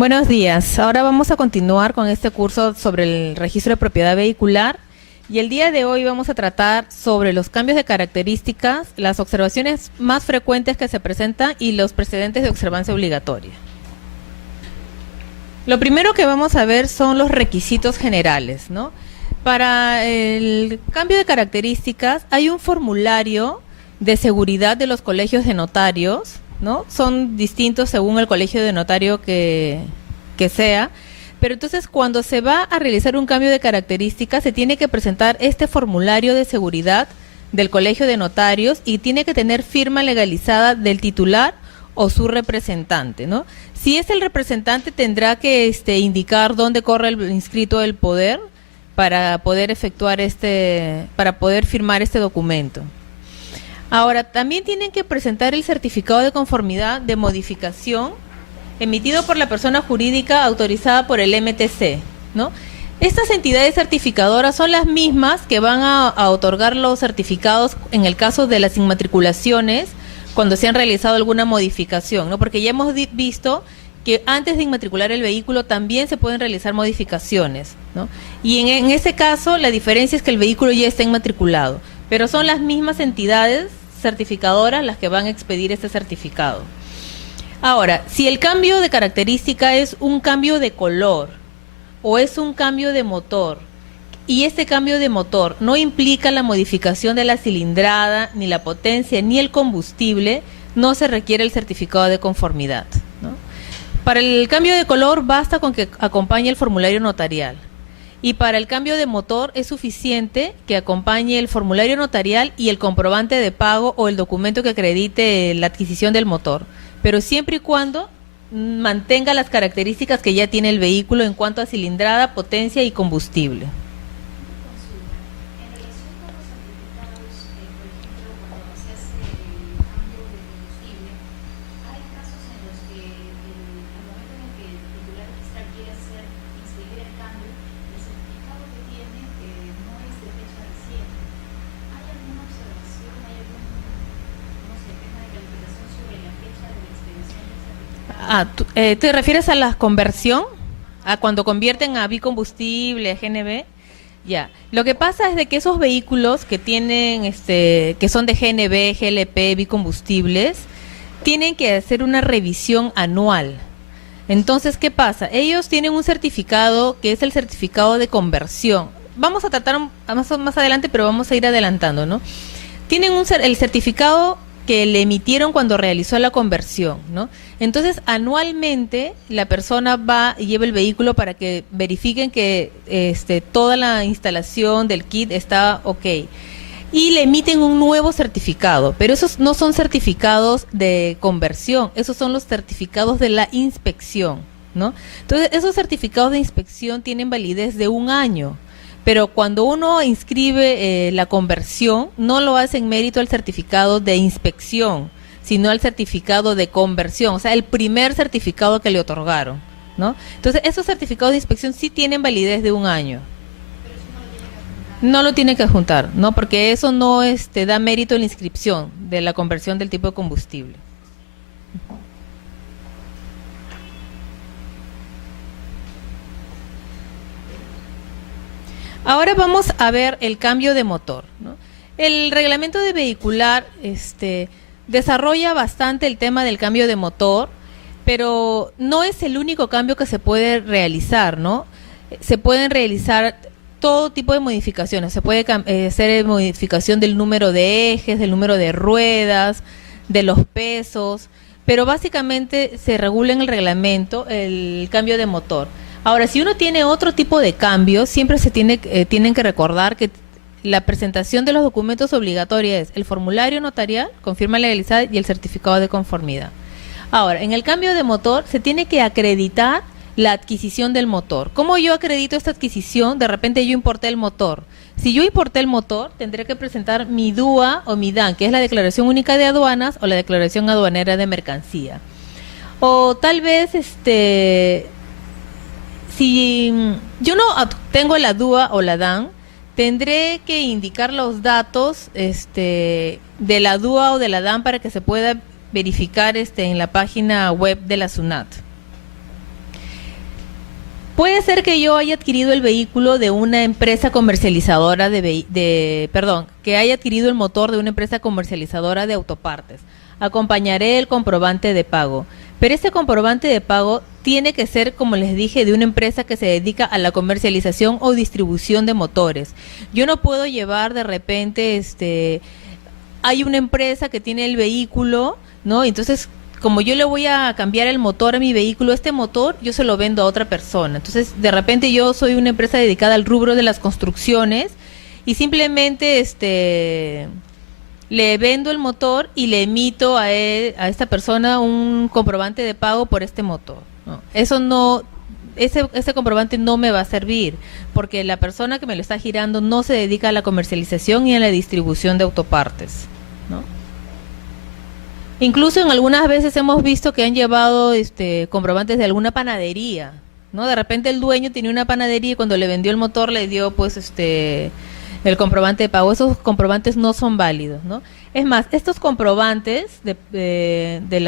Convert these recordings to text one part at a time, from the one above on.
Buenos días. Ahora vamos a continuar con este curso sobre el registro de propiedad vehicular y el día de hoy vamos a tratar sobre los cambios de características, las observaciones más frecuentes que se presentan y los precedentes de observancia obligatoria. Lo primero que vamos a ver son los requisitos generales, ¿no? Para el cambio de características hay un formulario de seguridad de los colegios de notarios, ¿no? Son distintos según el colegio de notario que sea, pero entonces cuando se va a realizar un cambio de características se tiene que presentar este formulario de seguridad del colegio de notarios y tiene que tener firma legalizada del titular o su representante, ¿no? Si es el representante tendrá que indicar dónde corre el inscrito del poder para poder efectuar para poder firmar este documento. Ahora, también tienen que presentar el certificado de conformidad de modificación emitido por la persona jurídica autorizada por el MTC, ¿no? Estas entidades certificadoras son las mismas que van a otorgar los certificados en el caso de las inmatriculaciones cuando se han realizado alguna modificación, ¿no? Porque ya hemos visto que antes de inmatricular el vehículo también se pueden realizar modificaciones, ¿no? Y en ese caso la diferencia es que el vehículo ya está inmatriculado, pero son las mismas entidades certificadoras las que van a expedir este certificado. Ahora, si el cambio de característica es un cambio de color o es un cambio de motor, y este cambio de motor no implica la modificación de la cilindrada, ni la potencia, ni el combustible, no se requiere el certificado de conformidad, ¿no? Para el cambio de color basta con que acompañe el formulario notarial. Y para el cambio de motor es suficiente que acompañe el formulario notarial y el comprobante de pago o el documento que acredite la adquisición del motor, pero siempre y cuando mantenga las características que ya tiene el vehículo en cuanto a cilindrada, potencia y combustible. ¿Te refieres a la conversión? ¿A cuando convierten a bicombustible, a GNV? Ya. Lo que pasa es de que esos vehículos que tienen, que son de GNV, GLP, bicombustibles, tienen que hacer una revisión anual. Entonces, ¿qué pasa? Ellos tienen un certificado que es el certificado de conversión. Vamos a tratar más adelante, pero vamos a ir adelantando, ¿no? Tienen el certificado que le emitieron cuando realizó la conversión, ¿no? Entonces, anualmente la persona va y lleva el vehículo para que verifiquen que toda la instalación del kit está ok. Y le emiten un nuevo certificado, pero esos no son certificados de conversión, esos son los certificados de la inspección, ¿no? Entonces, esos certificados de inspección tienen validez de 1 año. Pero cuando uno inscribe la conversión, no lo hace en mérito al certificado de inspección, sino al certificado de conversión, o sea, el primer certificado que le otorgaron, ¿no? Entonces, esos certificados de inspección sí tienen validez de 1 año. No lo tiene que adjuntar, ¿no? Porque eso no da mérito en la inscripción de la conversión del tipo de combustible. Ahora vamos a ver el cambio de motor, ¿no? El reglamento de vehicular desarrolla bastante el tema del cambio de motor, pero no es el único cambio que se puede realizar, ¿no? Se pueden realizar todo tipo de modificaciones. Se puede hacer modificación del número de ejes, del número de ruedas, de los pesos, pero básicamente se regula en el reglamento el cambio de motor. Ahora, si uno tiene otro tipo de cambios, siempre tienen que recordar que la presentación de los documentos obligatoria es el formulario notarial, confirma legalizada y el certificado de conformidad. Ahora, en el cambio de motor se tiene que acreditar la adquisición del motor. ¿Cómo yo acredito esta adquisición? De repente yo importé el motor. Si yo importé el motor, tendré que presentar mi DUA o mi DAN, que es la Declaración Única de Aduanas o la Declaración Aduanera de Mercancía. O tal vez, si yo no tengo la DUA o la DAN, tendré que indicar los datos de la DUA o de la DAN para que se pueda verificar en la página web de la SUNAT. Puede ser que yo haya adquirido el vehículo de una empresa comercializadora que haya adquirido el motor de una empresa comercializadora de autopartes. Acompañaré el comprobante de pago. Pero ese comprobante de pago tiene que ser, como les dije, de una empresa que se dedica a la comercialización o distribución de motores. Yo no puedo llevar de repente, hay una empresa que tiene el vehículo, ¿no? Entonces, como yo le voy a cambiar el motor a mi vehículo, este motor yo se lo vendo a otra persona. Entonces, de repente yo soy una empresa dedicada al rubro de las construcciones y simplemente le vendo el motor y le emito a esta persona un comprobante de pago por este motor, ¿no? Ese comprobante no me va a servir porque la persona que me lo está girando no se dedica a la comercialización y a la distribución de autopartes, ¿no? Incluso en algunas veces hemos visto que han llevado comprobantes de alguna panadería, ¿no? De repente el dueño tenía una panadería y cuando le vendió el motor le dio el comprobante de pago. Esos comprobantes no son válidos, ¿no? Es más, estos comprobantes de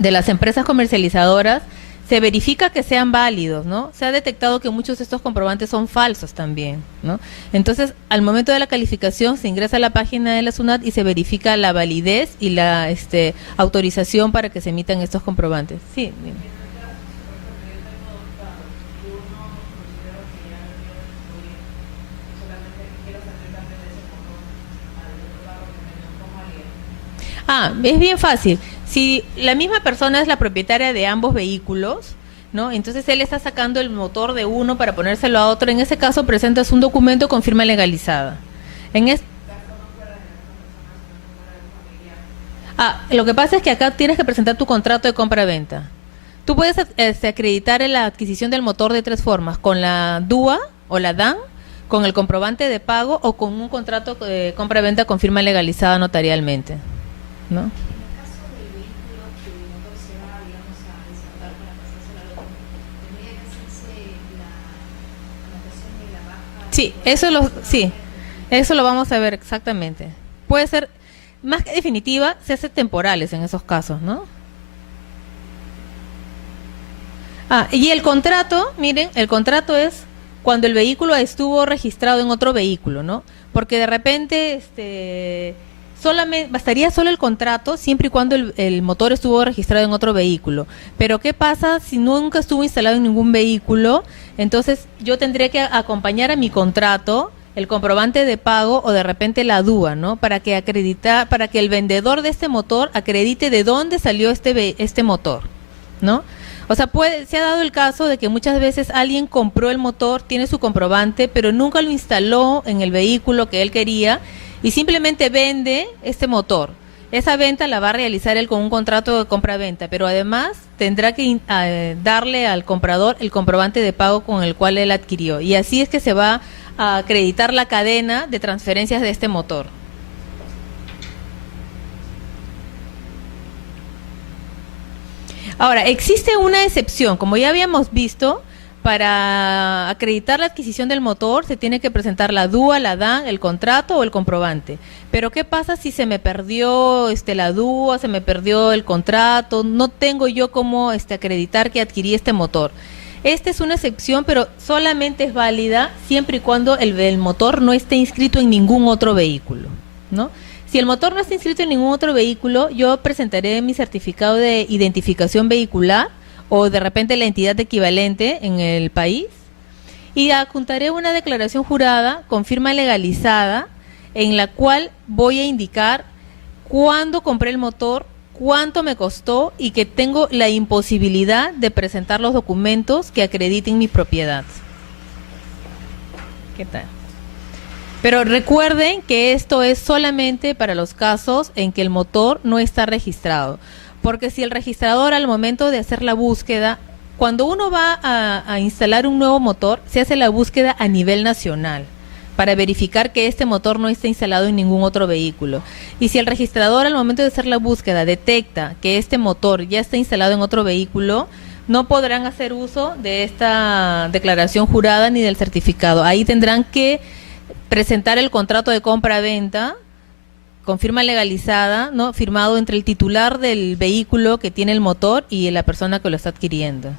las empresas comercializadoras se verifica que sean válidos, ¿no? Se ha detectado que muchos de estos comprobantes son falsos también, ¿no? Entonces, al momento de la calificación se ingresa a la página de la SUNAT y se verifica la validez y la autorización para que se emitan estos comprobantes. Sí, dime. Es bien fácil. Si la misma persona es la propietaria de ambos vehículos, ¿no? Entonces él está sacando el motor de uno para ponérselo a otro. En ese caso presentas un documento con firma legalizada. Lo que pasa es que acá tienes que presentar tu contrato de compra-venta. Tú puedes acreditar la adquisición del motor de tres formas: con la DUA o la DAN, con el comprobante de pago o con un contrato de compra-venta con firma legalizada notarialmente, ¿no? Sí, eso lo vamos a ver exactamente. Puede ser, más que definitiva, se hace temporales en esos casos, ¿no? Y el contrato, miren, el contrato es cuando el vehículo estuvo registrado en otro vehículo, ¿no? Porque de repente, bastaría solo el contrato siempre y cuando el motor estuvo registrado en otro vehículo. Pero ¿qué pasa si nunca estuvo instalado en ningún vehículo? Entonces yo tendría que acompañar a mi contrato el comprobante de pago o de repente la DUA, ¿no? Para que el vendedor de este motor acredite de dónde salió este motor, ¿no? O sea, se ha dado el caso de que muchas veces alguien compró el motor, tiene su comprobante, pero nunca lo instaló en el vehículo que él quería y simplemente vende este motor. Esa venta la va a realizar él con un contrato de compra-venta, pero además tendrá que darle al comprador el comprobante de pago con el cual él adquirió. Y así es que se va a acreditar la cadena de transferencias de este motor. Ahora, existe una excepción, como ya habíamos visto. Para acreditar la adquisición del motor se tiene que presentar la DUA, la DAN, el contrato o el comprobante. Pero ¿qué pasa si se me perdió la DUA, se me perdió el contrato? No tengo yo cómo acreditar que adquirí este motor. Esta es una excepción, pero solamente es válida siempre y cuando el motor no esté inscrito en ningún otro vehículo, ¿no? Si el motor no está inscrito en ningún otro vehículo, yo presentaré mi certificado de identificación vehicular o de repente la entidad equivalente en el país y adjuntaré una declaración jurada con firma legalizada en la cual voy a indicar cuándo compré el motor, cuánto me costó y que tengo la imposibilidad de presentar los documentos que acrediten mi propiedad. ¿Qué tal? Pero recuerden que esto es solamente para los casos en que el motor no está registrado. Porque si el registrador al momento de hacer la búsqueda, cuando uno va a instalar un nuevo motor, se hace la búsqueda a nivel nacional para verificar que este motor no está instalado en ningún otro vehículo. Y si el registrador al momento de hacer la búsqueda detecta que este motor ya está instalado en otro vehículo, no podrán hacer uso de esta declaración jurada ni del certificado. Ahí tendrán que presentar el contrato de compra-venta con firma legalizada, ¿no? Firmado entre el titular del vehículo que tiene el motor y la persona que lo está adquiriendo.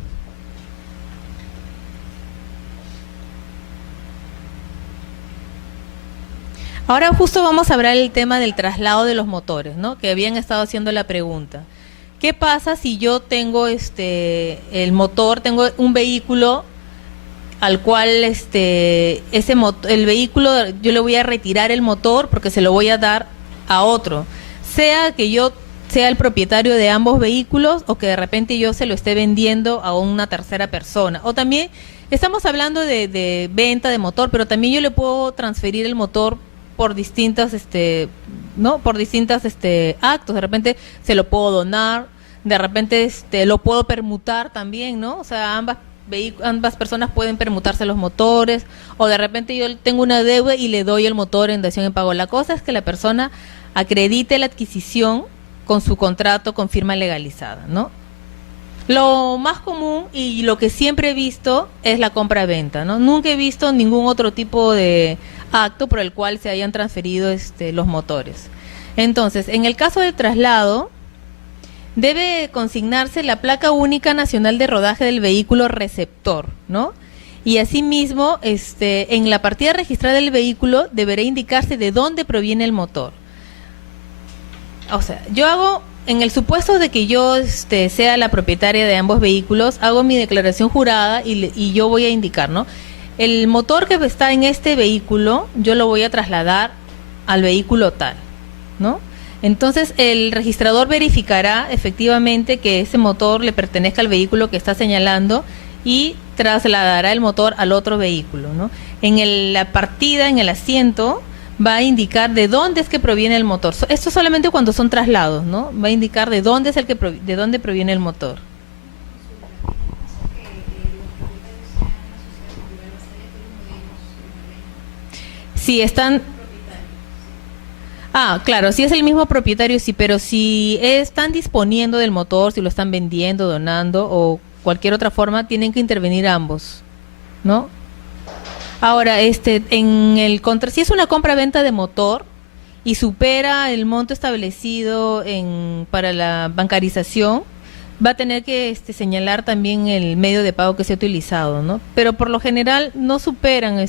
Ahora justo vamos a hablar el tema del traslado de los motores, ¿no? Que habían estado haciendo la pregunta. ¿Qué pasa si yo tengo el motor, tengo un vehículo al cual el vehículo yo le voy a retirar el motor porque se lo voy a dar a otro, sea que yo sea el propietario de ambos vehículos o que de repente yo se lo esté vendiendo a una tercera persona, o también estamos hablando de venta de motor, pero también yo le puedo transferir el motor por distintas no por distintas actos. De repente se lo puedo donar, de repente lo puedo permutar también, ¿no? O sea, ambas personas pueden permutarse los motores, o de repente yo tengo una deuda y le doy el motor en dación en pago. La cosa es que la persona acredite la adquisición con su contrato con firma legalizada, ¿no? Lo más común y lo que siempre he visto es la compra-venta, ¿no? Nunca he visto ningún otro tipo de acto por el cual se hayan transferido los motores. Entonces, en el caso del traslado, debe consignarse la placa única nacional de rodaje del vehículo receptor, ¿no? Y asimismo, en la partida registrada del vehículo deberá indicarse de dónde proviene el motor. O sea, yo hago, en el supuesto de que yo sea la propietaria de ambos vehículos, hago mi declaración jurada y yo voy a indicar, ¿no? El motor que está en este vehículo, yo lo voy a trasladar al vehículo tal, ¿no? Entonces, el registrador verificará efectivamente que ese motor le pertenezca al vehículo que está señalando y trasladará el motor al otro vehículo, ¿no? La partida, en el asiento, va a indicar de dónde es que proviene el motor. Esto solamente cuando son traslados, ¿no? Va a indicar de dónde es de dónde proviene el motor. Si están... Ah, claro, si es el mismo propietario, sí, pero si están disponiendo del motor, si lo están vendiendo, donando o cualquier otra forma, tienen que intervenir ambos, ¿no? Ahora, si es una compra-venta de motor y supera el monto establecido para la bancarización, va a tener que señalar también el medio de pago que se ha utilizado, ¿no? Pero por lo general no superan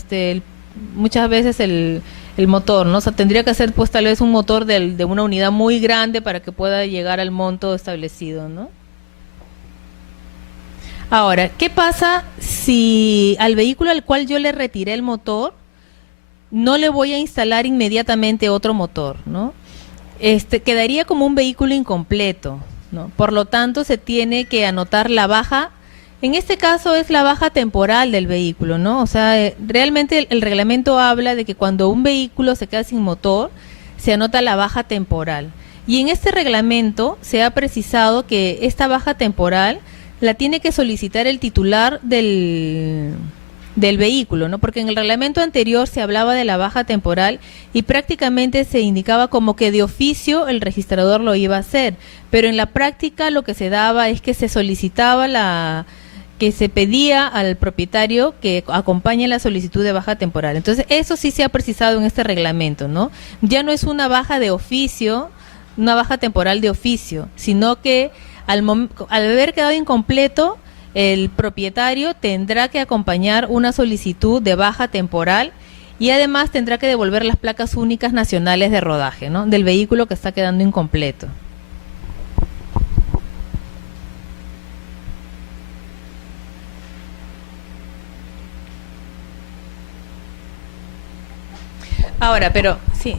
muchas veces el motor, ¿no? O sea, tendría que ser pues tal vez un motor de una unidad muy grande para que pueda llegar al monto establecido, ¿no? Ahora, ¿qué pasa si al vehículo al cual yo le retiré el motor no le voy a instalar inmediatamente otro motor, ¿no? Quedaría como un vehículo incompleto, ¿no? Por lo tanto, se tiene que anotar la baja. En este caso es la baja temporal del vehículo, ¿no? O sea, realmente el reglamento habla de que cuando un vehículo se queda sin motor, se anota la baja temporal. Y en este reglamento se ha precisado que esta baja temporal la tiene que solicitar el titular del vehículo, ¿no? Porque en el reglamento anterior se hablaba de la baja temporal y prácticamente se indicaba como que de oficio el registrador lo iba a hacer, pero en la práctica lo que se daba es que se solicitaba que se pedía al propietario que acompañe la solicitud de baja temporal. Entonces, eso sí se ha precisado en este reglamento, ¿no? Ya no es una baja de oficio, una baja temporal de oficio, sino que al haber quedado incompleto, el propietario tendrá que acompañar una solicitud de baja temporal y además tendrá que devolver las placas únicas nacionales de rodaje, ¿no? Del vehículo que está quedando incompleto. Ahora, pero sí.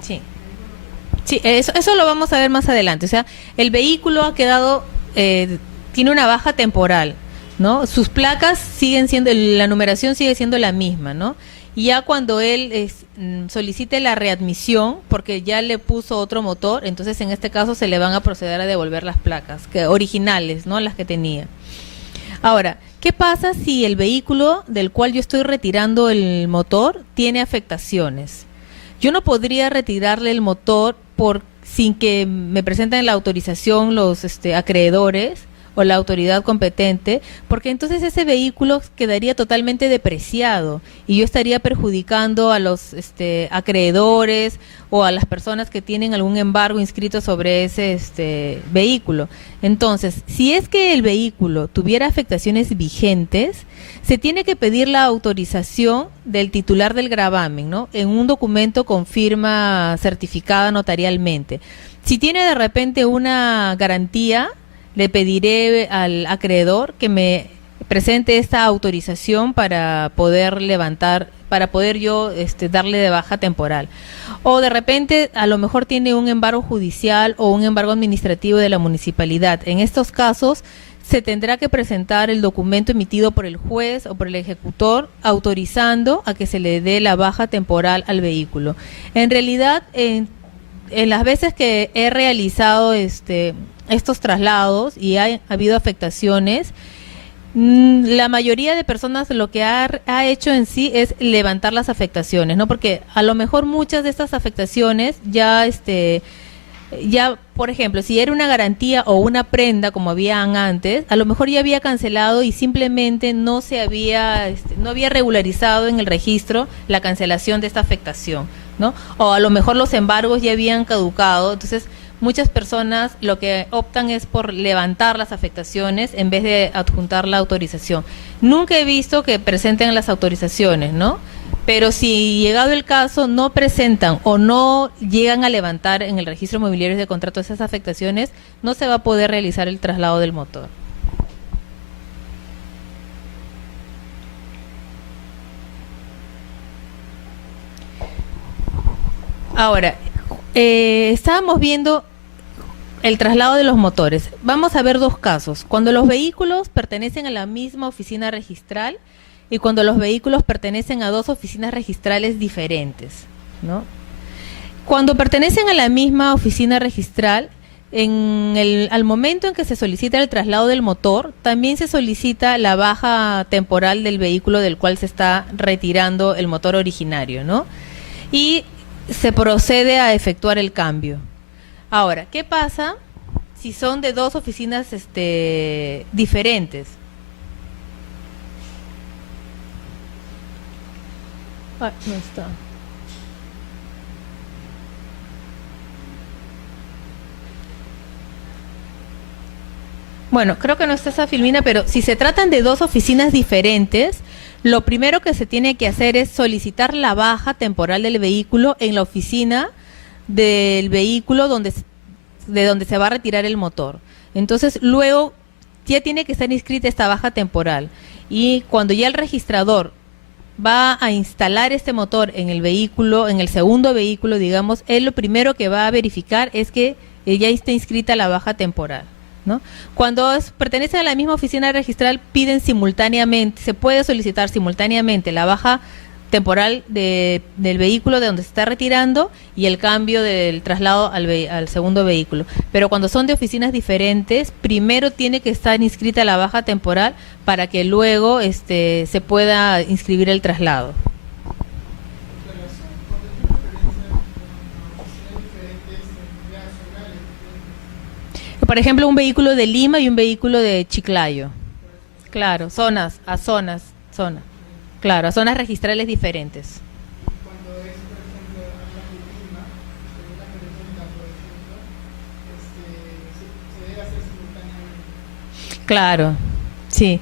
Sí. Sí, eso lo vamos a ver más adelante. O sea, el vehículo ha quedado, tiene una baja temporal, ¿no? Sus placas siguen siendo, la numeración sigue siendo la misma, ¿no? Y ya cuando él solicite la readmisión, porque ya le puso otro motor, entonces en este caso se le van a proceder a devolver las placas originales, ¿no? Las que tenía. Ahora, ¿qué pasa si el vehículo del cual yo estoy retirando el motor tiene afectaciones? Yo no podría retirarle el motor sin que me presenten la autorización los acreedores o la autoridad competente, porque entonces ese vehículo quedaría totalmente depreciado y yo estaría perjudicando a los acreedores o a las personas que tienen algún embargo inscrito sobre ese vehículo. Entonces, si es que el vehículo tuviera afectaciones vigentes, se tiene que pedir la autorización del titular del gravamen, ¿no? En un documento con firma certificada notarialmente. Si tiene de repente una garantía, le pediré al acreedor que me presente esta autorización para poder levantar, para poder yo darle de baja temporal. O de repente a lo mejor tiene un embargo judicial o un embargo administrativo de la municipalidad. En estos casos se tendrá que presentar el documento emitido por el juez o por el ejecutor autorizando a que se le dé la baja temporal al vehículo. En realidad, en las veces que he realizado estos traslados y ha habido afectaciones, la mayoría de personas lo que ha hecho en sí es levantar las afectaciones, ¿no? Porque a lo mejor muchas de estas afectaciones ya por ejemplo, si era una garantía o una prenda como habían antes, a lo mejor ya había cancelado y simplemente no había regularizado en el registro la cancelación de esta afectación, ¿no? O a lo mejor los embargos ya habían caducado, entonces muchas personas lo que optan es por levantar las afectaciones en vez de adjuntar la autorización. Nunca he visto que presenten las autorizaciones, ¿no? Pero si llegado el caso no presentan o no llegan a levantar en el registro inmobiliario de contrato esas afectaciones, no se va a poder realizar el traslado del motor. Ahora, estábamos viendo el traslado de los motores. Vamos a ver dos casos. Cuando los vehículos pertenecen a la misma oficina registral y cuando los vehículos pertenecen a dos oficinas registrales diferentes, ¿no? Cuando pertenecen a la misma oficina registral, al momento en que se solicita el traslado del motor, también se solicita la baja temporal del vehículo del cual se está retirando el motor originario, ¿no? Y se procede a efectuar el cambio. Ahora, ¿qué pasa si son de dos oficinas diferentes? No está. Bueno, creo que no está esa filmina, pero si se tratan de dos oficinas diferentes, lo primero que se tiene que hacer es solicitar la baja temporal del vehículo en la oficina del vehículo de donde se va a retirar el motor. Entonces, luego ya tiene que estar inscrita esta baja temporal. Y cuando ya el registrador va a instalar este motor en el vehículo, en el segundo vehículo, digamos, él lo primero que va a verificar es que ya está inscrita la baja temporal, ¿no? Cuando pertenecen a la misma oficina registral, piden simultáneamente, se puede solicitar simultáneamente la baja temporal del vehículo de donde se está retirando y el cambio del traslado al segundo vehículo. Pero cuando son de oficinas diferentes, primero tiene que estar inscrita la baja temporal para que luego se pueda inscribir el traslado. Por ejemplo, un vehículo de Lima y un vehículo de Chiclayo. Claro, zonas. Claro, a zonas registrales diferentes. Cuando es, por ejemplo, habla de Lima, en una telefónica, por ejemplo, se debe hacer simultáneamente. Claro, sí.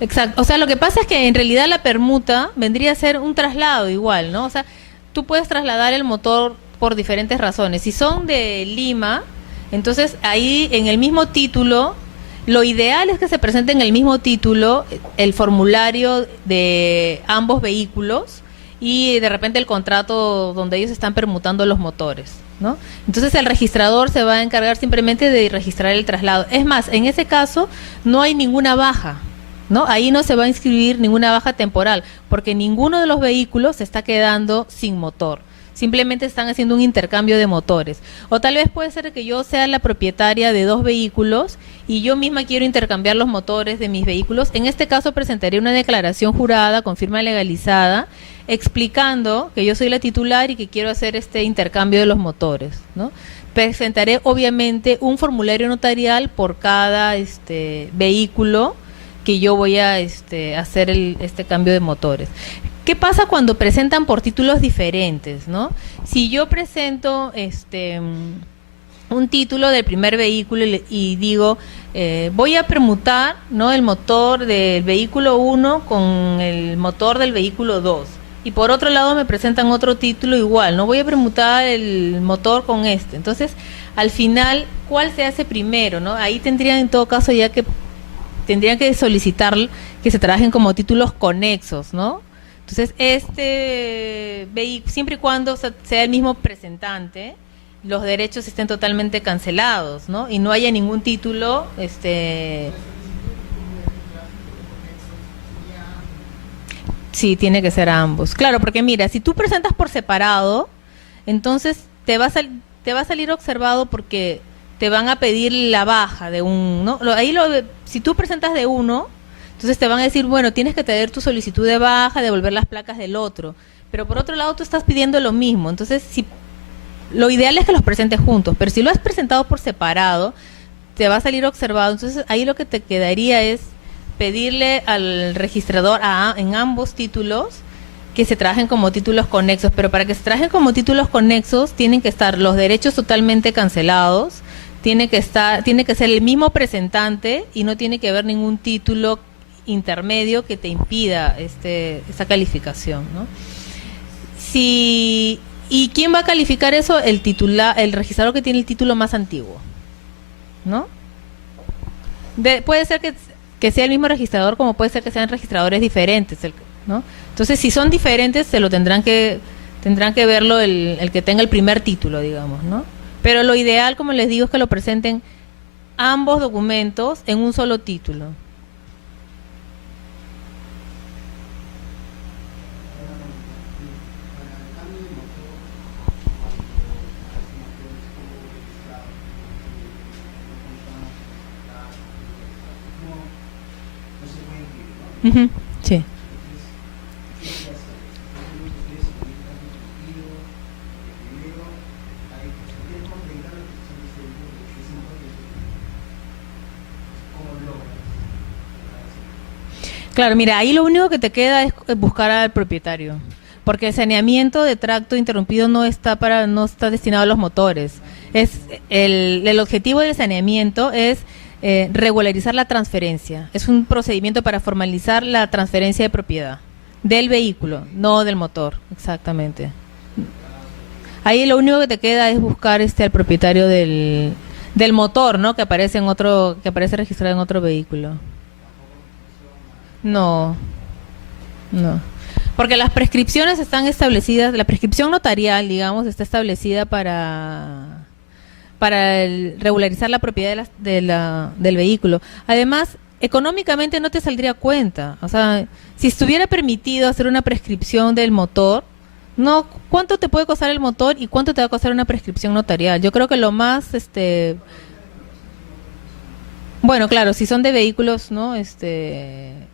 Exacto. O sea, lo que pasa es que en realidad la permuta vendría a ser un traslado igual, ¿no? O sea, tú puedes trasladar el motor por diferentes razones. Si son de Lima, entonces ahí en el mismo título, lo ideal es que se presente en el mismo título el formulario de ambos vehículos y de repente el contrato donde ellos están permutando los motores, ¿no? Entonces el registrador se va a encargar simplemente de registrar el traslado. Es más, en ese caso no hay ninguna baja, ¿no? Ahí no se va a inscribir ninguna baja temporal porque ninguno de los vehículos se está quedando sin motor. Simplemente están haciendo un intercambio de motores. O tal vez puede ser que yo sea la propietaria de dos vehículos y yo misma quiero intercambiar los motores de mis vehículos. En este caso presentaré una declaración jurada con firma legalizada explicando que yo soy la titular y que quiero hacer este intercambio de los motores, ¿no? presentaré obviamente un formulario notarial por cada vehículo que yo voy a hacer este cambio de motores. ¿Qué pasa cuando presentan por títulos diferentes, no? Si yo presento un título del primer vehículo y digo, voy a permutar, ¿no?, el motor del vehículo 1 con el motor del vehículo 2. Y por otro lado me presentan otro título igual, no voy a permutar el motor con este. Entonces, al final, ¿cuál se hace primero, no? Ahí tendrían en todo caso tendrían que solicitar que se trabajen como títulos conexos, ¿no? Entonces, siempre y cuando sea el mismo presentante, los derechos estén totalmente cancelados, ¿no? Y no haya ningún título, Sí, tiene que ser ambos. Claro, porque mira, si tú presentas por separado, entonces te va a salir observado porque te van a pedir la baja de ¿no? Si tú presentas de uno, entonces te van a decir, bueno, tienes que tener tu solicitud de baja, devolver las placas del otro. Pero por otro lado tú estás pidiendo lo mismo. Entonces, lo ideal es que los presentes juntos, pero si lo has presentado por separado, te va a salir observado. Entonces, ahí lo que te quedaría es pedirle al registrador en ambos títulos que se trabajen como títulos conexos, pero para que se trabajen como títulos conexos tienen que estar los derechos totalmente cancelados, tiene que ser el mismo presentante y no tiene que haber ningún título intermedio que te impida esa calificación, ¿no? ¿Y quién va a calificar eso? El registrador que tiene el título más antiguo, ¿no? Puede ser que sea el mismo registrador, como puede ser que sean registradores diferentes, ¿no? Entonces, si son diferentes, se lo tendrán que verlo el que tenga el primer título, digamos, ¿no? Pero lo ideal, como les digo, es que lo presenten ambos documentos en un solo título. Uh-huh. Sí. Claro, mira, ahí lo único que te queda es buscar al propietario, porque el saneamiento de tracto interrumpido no está destinado a los motores. El objetivo del saneamiento es regularizar la transferencia. Es un procedimiento para formalizar la transferencia de propiedad del vehículo, no del motor, exactamente. Ahí lo único que te queda es buscar al propietario del motor, ¿no? Que aparece registrado en otro vehículo. No, porque las prescripciones están establecidas, la prescripción notarial, digamos, está establecida para regularizar la propiedad del vehículo. Además, económicamente no te saldría cuenta. O sea, si estuviera permitido hacer una prescripción del motor, no, ¿cuánto te puede costar el motor y cuánto te va a costar una prescripción notarial? Yo creo que lo más, bueno, claro, si son de vehículos, ¿no?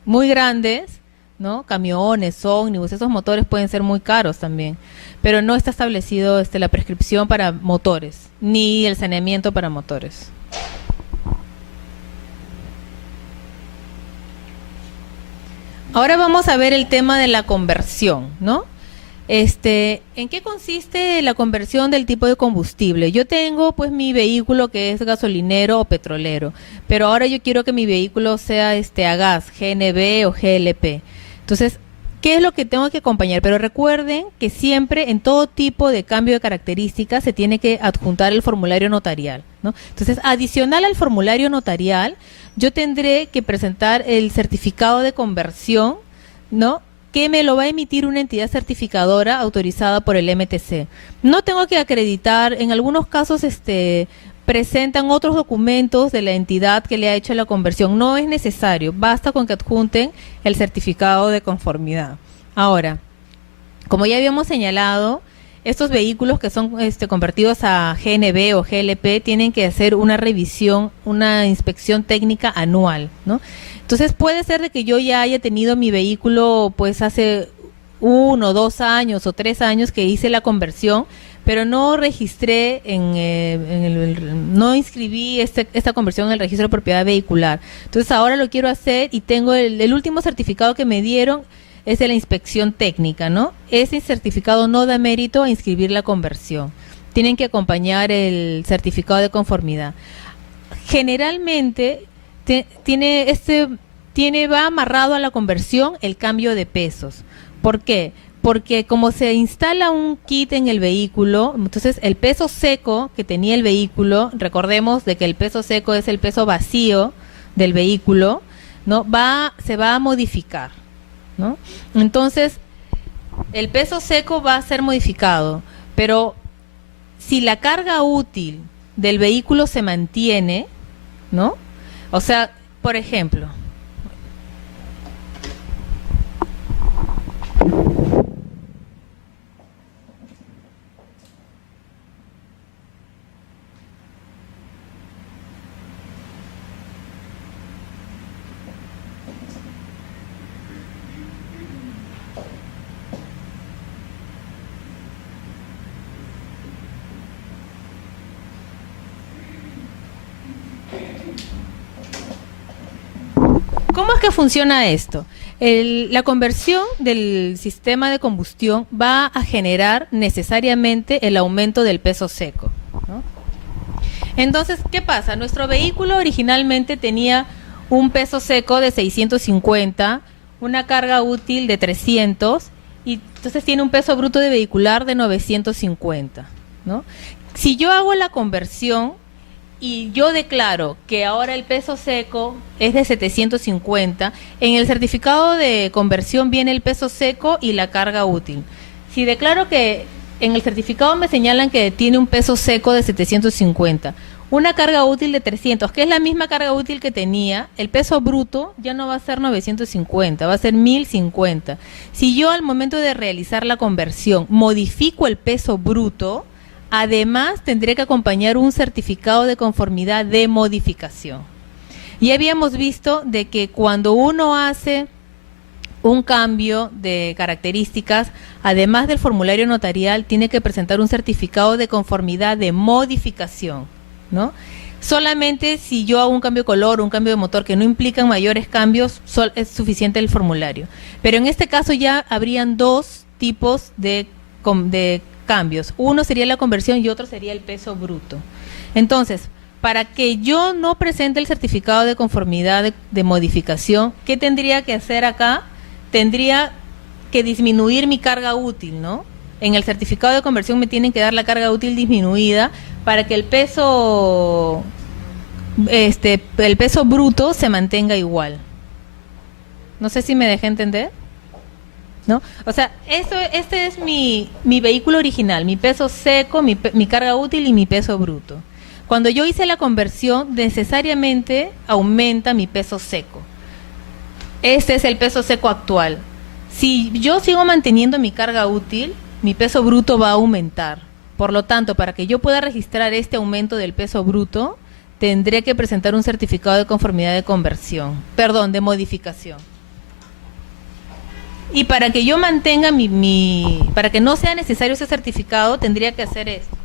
Muy grandes, ¿no? Camiones, ómnibus, esos motores pueden ser muy caros también, pero no está establecido la prescripción para motores, ni el saneamiento para motores. Ahora vamos a ver el tema de la conversión, ¿no? ¿En qué consiste la conversión del tipo de combustible? Yo tengo pues mi vehículo que es gasolinero o petrolero, pero ahora yo quiero que mi vehículo sea a gas, GNB o GLP. Entonces, ¿qué es lo que tengo que acompañar? Pero recuerden que siempre en todo tipo de cambio de características se tiene que adjuntar el formulario notarial, ¿no? Entonces, adicional al formulario notarial, yo tendré que presentar el certificado de conversión, ¿no?, que me lo va a emitir una entidad certificadora autorizada por el MTC. No tengo que acreditar, en algunos casos presentan otros documentos de la entidad que le ha hecho la conversión. No es necesario, basta con que adjunten el certificado de conformidad. Ahora, como ya habíamos señalado, estos vehículos que son convertidos a GNB o GLP tienen que hacer una revisión, una inspección técnica anual, ¿no? Entonces puede ser de que yo ya haya tenido mi vehículo pues hace 1, 2 años o 3 años que hice la conversión, pero no registré no inscribí esta conversión en el registro de propiedad vehicular. Entonces ahora lo quiero hacer y tengo el último certificado que me dieron es de la inspección técnica, ¿no? Ese certificado no da mérito a inscribir la conversión. Tienen que acompañar el certificado de conformidad. Generalmente va amarrado a la conversión el cambio de pesos. ¿Por qué? Porque como se instala un kit en el vehículo, entonces el peso seco que tenía el vehículo, recordemos de que el peso seco es el peso vacío del vehículo, ¿no? Se va a modificar, ¿no? Entonces, el peso seco va a ser modificado, pero si la carga útil del vehículo se mantiene, ¿no? O sea, por ejemplo, ¿cómo es que funciona esto? La conversión del sistema de combustión va a generar necesariamente el aumento del peso seco, ¿no? Entonces, ¿qué pasa? Nuestro vehículo originalmente tenía un peso seco de 650, una carga útil de 300 y entonces tiene un peso bruto de vehicular de 950, ¿no? Si yo hago la conversión y yo declaro que ahora el peso seco es de 750, en el certificado de conversión viene el peso seco y la carga útil. Si declaro que en el certificado me señalan que tiene un peso seco de 750, una carga útil de 300, que es la misma carga útil que tenía, el peso bruto ya no va a ser 950, va a ser 1050. Si yo al momento de realizar la conversión modifico el peso bruto, además, tendré que acompañar un certificado de conformidad de modificación. Y habíamos visto de que cuando uno hace un cambio de características, además del formulario notarial, tiene que presentar un certificado de conformidad de modificación, ¿no? Solamente si yo hago un cambio de color, un cambio de motor que no implican mayores cambios, es suficiente el formulario. Pero en este caso ya habrían dos tipos de cambios. Uno sería la conversión y otro sería el peso bruto. Entonces, para que yo no presente el certificado de conformidad de modificación, ¿qué tendría que hacer acá? Tendría que disminuir mi carga útil, ¿no? En el certificado de conversión me tienen que dar la carga útil disminuida para que el peso bruto se mantenga igual. No sé si me dejé entender, ¿no? O sea, este es mi vehículo original, mi peso seco, mi carga útil y mi peso bruto. Cuando yo hice la conversión, necesariamente aumenta mi peso seco. Este es el peso seco actual. Si yo sigo manteniendo mi carga útil, mi peso bruto va a aumentar. Por lo tanto, para que yo pueda registrar este aumento del peso bruto, tendré que presentar un certificado de conformidad de conversión, de modificación. Y para que yo mantenga para que no sea necesario ese certificado, tendría que hacer esto.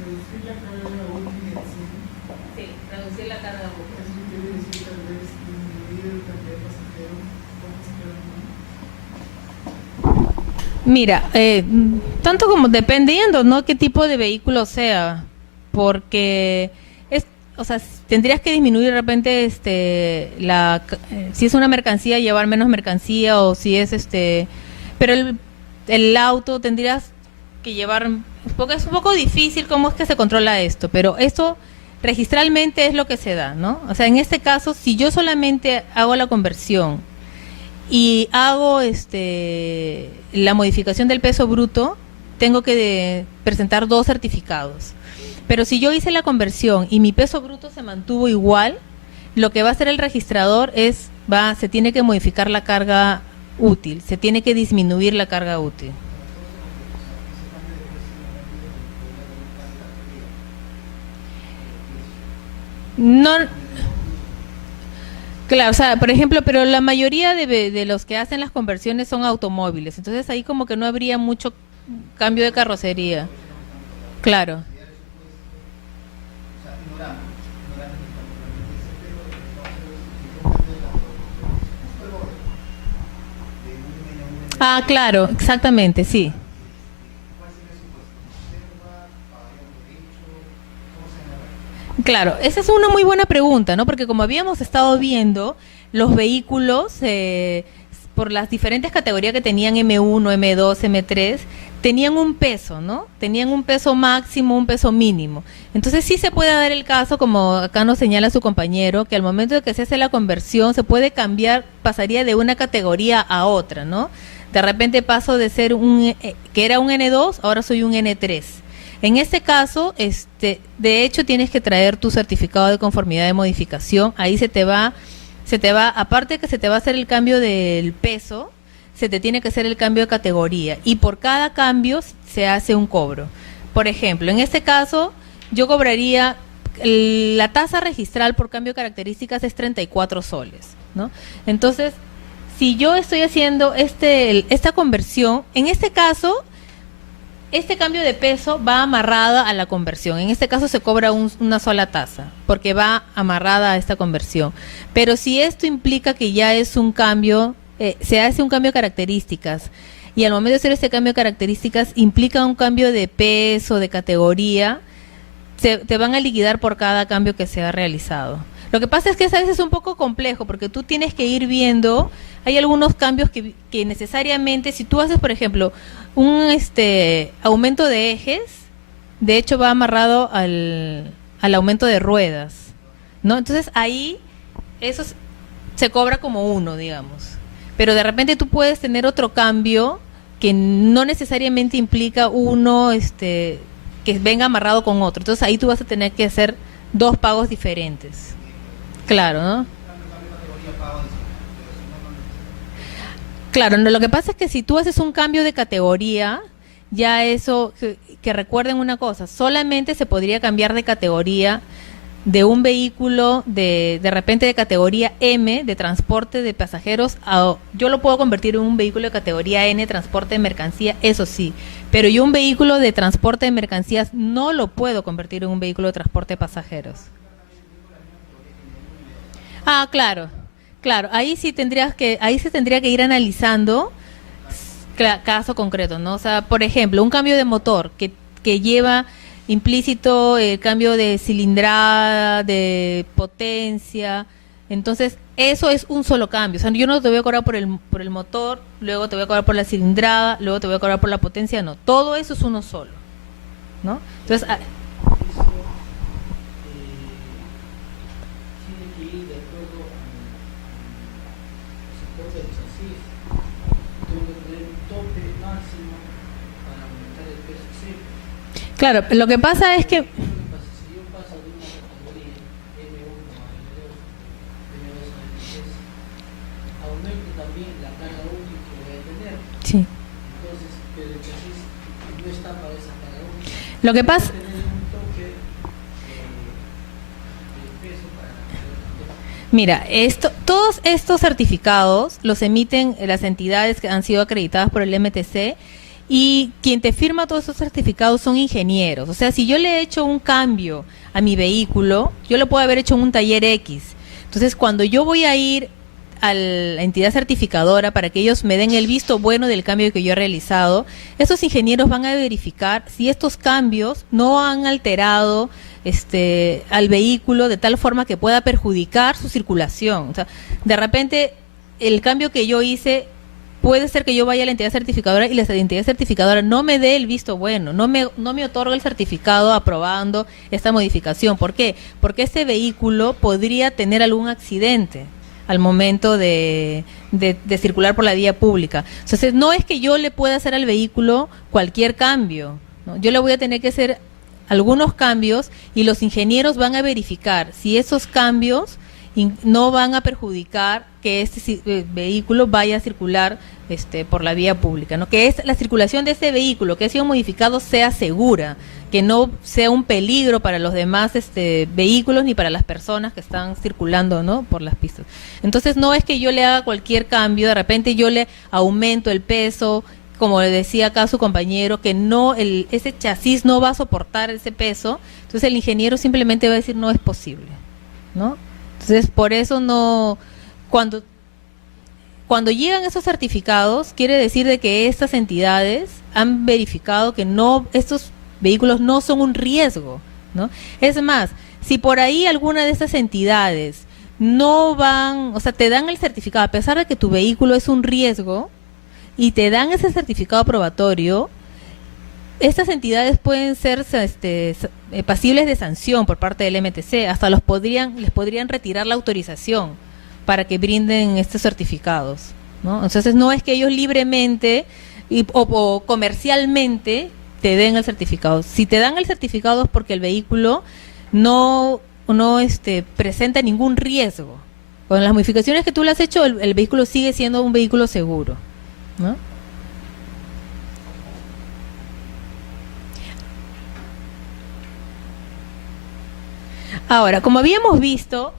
Reducir la carga útil en sí. Sí, reducir la carga útil. Eso quiere decir tal vez disminuir el cantidad de pasajeros, ¿cuántos pasajeros no? Mira, tanto como dependiendo, ¿no? Qué tipo de vehículo sea, porque o sea, tendrías que disminuir de repente si es una mercancía, llevar menos mercancía, o si es pero el auto tendrías que llevar, porque es un poco difícil cómo es que se controla esto, pero esto registralmente es lo que se da, ¿no? O sea, en este caso, si yo solamente hago la conversión y hago la modificación del peso bruto, tengo que presentar dos certificados. Pero si yo hice la conversión y mi peso bruto se mantuvo igual, lo que va a hacer el registrador se tiene que modificar la carga útil, se tiene que disminuir la carga útil. No, claro, o sea, por ejemplo, pero la mayoría de los que hacen las conversiones son automóviles, entonces ahí como que no habría mucho cambio de carrocería. Claro. Ah, claro, exactamente, sí. Claro, esa es una muy buena pregunta, ¿no? Porque como habíamos estado viendo, los vehículos, por las diferentes categorías que tenían M1, M2, M3, tenían un peso, ¿no? Tenían un peso máximo, un peso mínimo. Entonces sí se puede dar el caso, como acá nos señala su compañero, que al momento de que se hace la conversión se puede cambiar, pasaría de una categoría a otra, ¿no? De repente paso de ser que era un N2, ahora soy un N3. En este caso, de hecho tienes que traer tu certificado de conformidad de modificación. Ahí aparte de que se te va a hacer el cambio del peso, se te tiene que hacer el cambio de categoría. Y por cada cambio se hace un cobro. Por ejemplo, en este caso, yo cobraría, la tasa registral por cambio de características es 34 soles, ¿no? Entonces, si yo estoy haciendo esta conversión, en este caso, este cambio de peso va amarrada a la conversión. En este caso se cobra una sola tasa, porque va amarrada a esta conversión. Pero si esto implica que ya es un cambio, se hace un cambio de características, y al momento de hacer este cambio de características implica un cambio de peso, de categoría, te van a liquidar por cada cambio que se ha realizado. Lo que pasa es que a veces es un poco complejo porque tú tienes que ir viendo, hay algunos cambios que necesariamente, si tú haces, por ejemplo, un aumento de ejes, de hecho va amarrado al aumento de ruedas, ¿no? Entonces ahí se cobra como uno, digamos. Pero de repente tú puedes tener otro cambio que no necesariamente implica uno que venga amarrado con otro. Entonces ahí tú vas a tener que hacer dos pagos diferentes. Claro, ¿no? Claro, no, lo que pasa es que si tú haces un cambio de categoría, ya eso, que recuerden una cosa, solamente se podría cambiar de categoría de un vehículo de repente de categoría M, de transporte de pasajeros, yo lo puedo convertir en un vehículo de categoría N, transporte de mercancía, eso sí, pero yo un vehículo de transporte de mercancías no lo puedo convertir en un vehículo de transporte de pasajeros. Ah, claro, claro, ahí se tendría que ir analizando caso concreto, ¿no? O sea, por ejemplo, un cambio de motor que lleva implícito el cambio de cilindrada, de potencia, entonces eso es un solo cambio. O sea, yo no te voy a cobrar por el motor, luego te voy a cobrar por la cilindrada, luego te voy a cobrar por la potencia, no, todo eso es uno solo, ¿no? Entonces, claro, lo que pasa es que sí. Lo que pasa, mira, todos estos certificados los emiten las entidades que han sido acreditadas por el MTC y quien te firma todos esos certificados son ingenieros. O sea, si yo le he hecho un cambio a mi vehículo, yo lo puedo haber hecho en un taller X. Entonces, cuando yo voy a ir a la entidad certificadora para que ellos me den el visto bueno del cambio que yo he realizado, esos ingenieros van a verificar si estos cambios no han alterado al vehículo de tal forma que pueda perjudicar su circulación. O sea, de repente el cambio que yo hice puede ser que yo vaya a la entidad certificadora y la entidad certificadora no me dé el visto bueno, no me otorga el certificado aprobando esta modificación. ¿Por qué? Porque este vehículo podría tener algún accidente al momento de circular por la vía pública. Entonces, no es que yo le pueda hacer al vehículo cualquier cambio, ¿no? Yo le voy a tener que hacer algunos cambios y los ingenieros van a verificar si esos cambios no van a perjudicar, que este vehículo vaya a circular por la vía pública, ¿no? Que es la circulación de ese vehículo que ha sido modificado sea segura, que no sea un peligro para los demás vehículos ni para las personas que están circulando, ¿no? Por las pistas. Entonces no es que yo le haga cualquier cambio, de repente yo le aumento el peso, como le decía acá su compañero, que no ese chasis no va a soportar ese peso, entonces el ingeniero simplemente va a decir no es posible, ¿no? Entonces por eso no, cuando llegan esos certificados, quiere decir de que estas entidades han verificado que estos vehículos no son un riesgo, ¿no? Es más, si por ahí alguna de estas entidades no van, o sea, te dan el certificado, a pesar de que tu vehículo es un riesgo, y te dan ese certificado probatorio, estas entidades pueden ser pasibles de sanción por parte del MTC, hasta les podrían retirar la autorización para que brinden estos certificados, ¿no? Entonces no es que ellos libremente o comercialmente te den el certificado. Si te dan el certificado es porque el vehículo no presenta ningún riesgo. Con las modificaciones que tú le has hecho, el vehículo sigue siendo un vehículo seguro, ¿no? Ahora, como habíamos visto,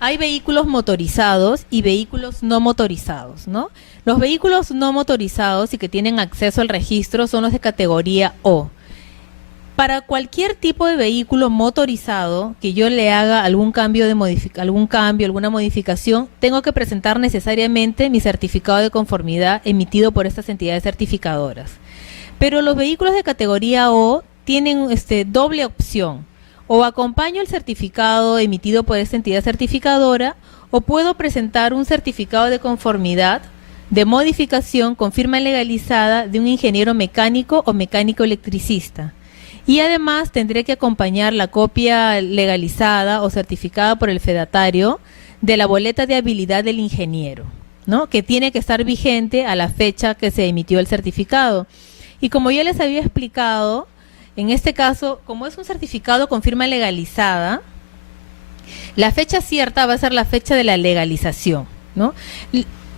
hay vehículos motorizados y vehículos no motorizados, ¿no? Los vehículos no motorizados y que tienen acceso al registro son los de categoría O. Para cualquier tipo de vehículo motorizado que yo le haga algún cambio, alguna modificación, tengo que presentar necesariamente mi certificado de conformidad emitido por estas entidades certificadoras. Pero los vehículos de categoría O tienen doble opción. O acompaño el certificado emitido por esta entidad certificadora, o puedo presentar un certificado de conformidad de modificación con firma legalizada de un ingeniero mecánico o mecánico electricista. Y además tendré que acompañar la copia legalizada o certificada por el fedatario de la boleta de habilidad del ingeniero, ¿no? Que tiene que estar vigente a la fecha que se emitió el certificado. Y como ya les había explicado, en este caso, como es un certificado con firma legalizada, la fecha cierta va a ser la fecha de la legalización, ¿no?